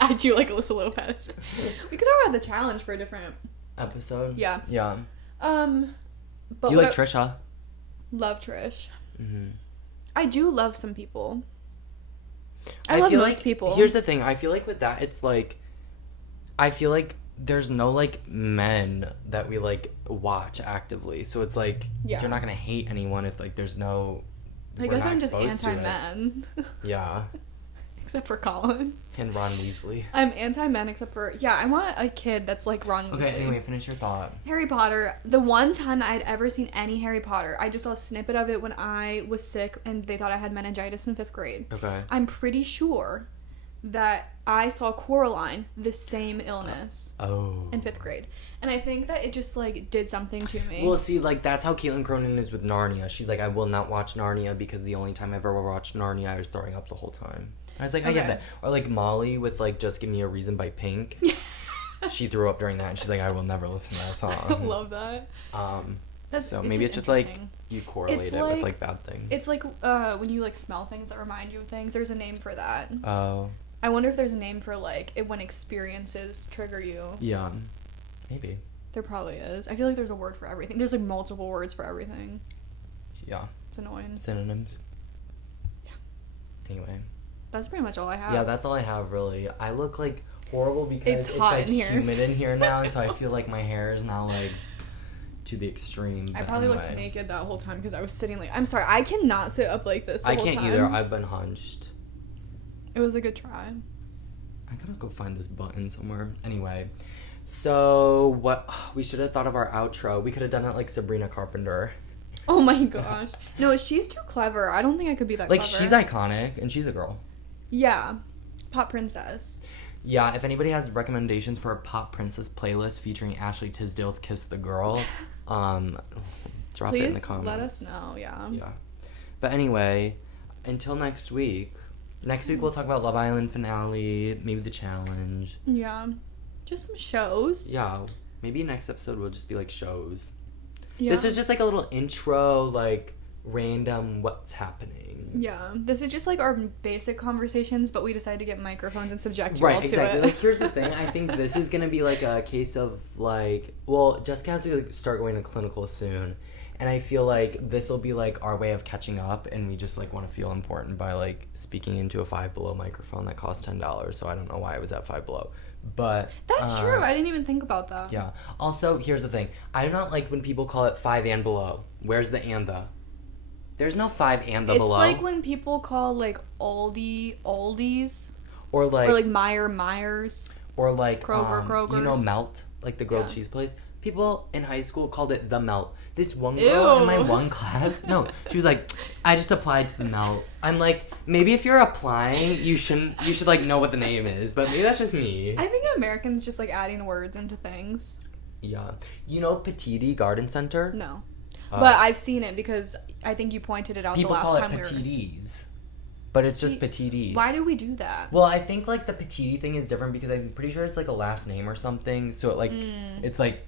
I do like Alyssa Lopez. We could talk about the challenge for a different... episode? Yeah. Yeah. But you like Trisha? Love Trish. Mm-hmm. I do love some people. I love most people. Here's the thing. I feel like with that, it's, like... I feel like there's no, like, men that we, like, watch actively. So it's, like, you're not going to hate anyone if, like, there's no... I guess I'm just anti-men. Yeah. Except for Collin. And Ron Weasley. I'm anti-men except for... Yeah, I want a kid that's like Ron Weasley. Okay, anyway, finish your thought. Harry Potter. The one time that I'd ever seen any Harry Potter, I just saw a snippet of it when I was sick and they thought I had meningitis in 5th grade. Okay. I'm pretty sure that I saw Coraline, the same illness, in 5th grade. And I think that it just, like, did something to me. Well, see, like, that's how Caitlin Cronin is with Narnia. She's like, I will not watch Narnia because the only time I've ever watched Narnia, I was throwing up the whole time. I was like, I get that. Or, like, Molly with, like, Just Give Me a Reason by Pink. she threw up during that, and she's like, I will never listen to that song. I love that. So maybe it's just like you correlate it with like bad things. It's like when you like smell things that remind you of things. There's a name for that. Oh. I wonder if there's a name for like when experiences trigger you. Yeah, maybe. There probably is. I feel like there's a word for everything. There's like multiple words for everything. Yeah. It's annoying. Synonyms. Yeah. Anyway. That's pretty much all I have. Yeah, that's all I have really. I look like horrible because it's hot like in here. humid in here now, so I feel like my hair is now like to the extreme. I probably looked naked that whole time because I was sitting like, I'm sorry, I cannot sit up like this the whole time. I can't either. I've been hunched. It was a good try. I gotta go find this button somewhere. Anyway, so what we should have thought of our outro. We could have done it like Sabrina Carpenter. Oh my gosh. No, she's too clever. I don't think I could be that like, clever. she's iconic and she's a girl. Yeah. Pop princess. Yeah, if anybody has recommendations for a pop princess playlist featuring Ashley Tisdale's Kiss the Girl, drop it in the comments. Please let us know, yeah. Yeah. But anyway, until next week. Next week we'll talk about Love Island finale, maybe the challenge. Yeah. Just some shows. Yeah. Maybe next episode will just be like shows. Yeah. This is just like a little intro, like random what's happening. Yeah. This is just like our basic conversations, but we decided to get microphones and subject you all right, to exactly. it. Like, here's the thing. I think this is going to be like a case of like, well, Jessica has to start going to clinical soon. And I feel like this will be like our way of catching up, and we just like want to feel important by like speaking into a Five Below microphone that costs $10. So I don't know why it was at Five Below, but that's true. I didn't even think about that. Yeah. Also, here's the thing. I do not like when people call it Five and Below. Where's the and the? There's no Five and the below. It's like when people call like Aldi's, or like Myers, or like Kroger's. You know, Melt, like the grilled cheese place. People in high school called it the Melt. This one girl in my one class, she was like, I just applied to the Melt. I'm like, maybe if you're applying, you should like know what the name is, but maybe that's just me. I think Americans just like adding words into things. Yeah. You know Petite Garden Center? No. But I've seen it because I think you pointed it out the last time we were... People call it Petites. But it's just Petite. Why do we do that? Well, I think like the Petite thing is different because I'm pretty sure it's like a last name or something. So it like it's like,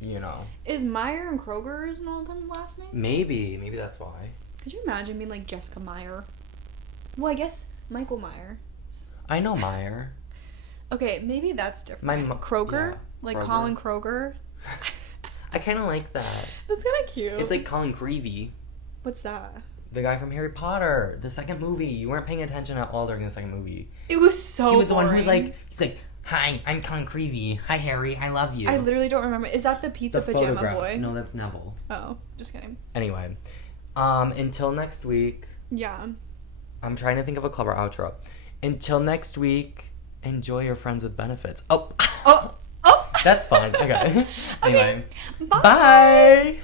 you know. Is Meyer and Kroger's an all-time last name? Maybe that's why. Could you imagine being like Jessica Meyer? Well, I guess Michael Meyer. I know Meyer. Okay, maybe that's different. Kroger? Yeah, like Kroger. Collin Kroger? I kind of like that. That's kind of cute. It's like Colin Creevy. What's that? The guy from Harry Potter, the second movie. You weren't paying attention at all during the second movie. It was so He was boring. The one who's like, hi, I'm Colin Creevy. Hi, Harry, I love you. I literally don't remember. Is that the pizza pajama photograph. boy? No, that's Neville. Oh, just kidding. Anyway, until next week. Yeah. I'm trying to think of a clever outro. Until next week, enjoy your friends with benefits. Oh. Oh. That's fun. Okay. Anyway. Bye. Bye.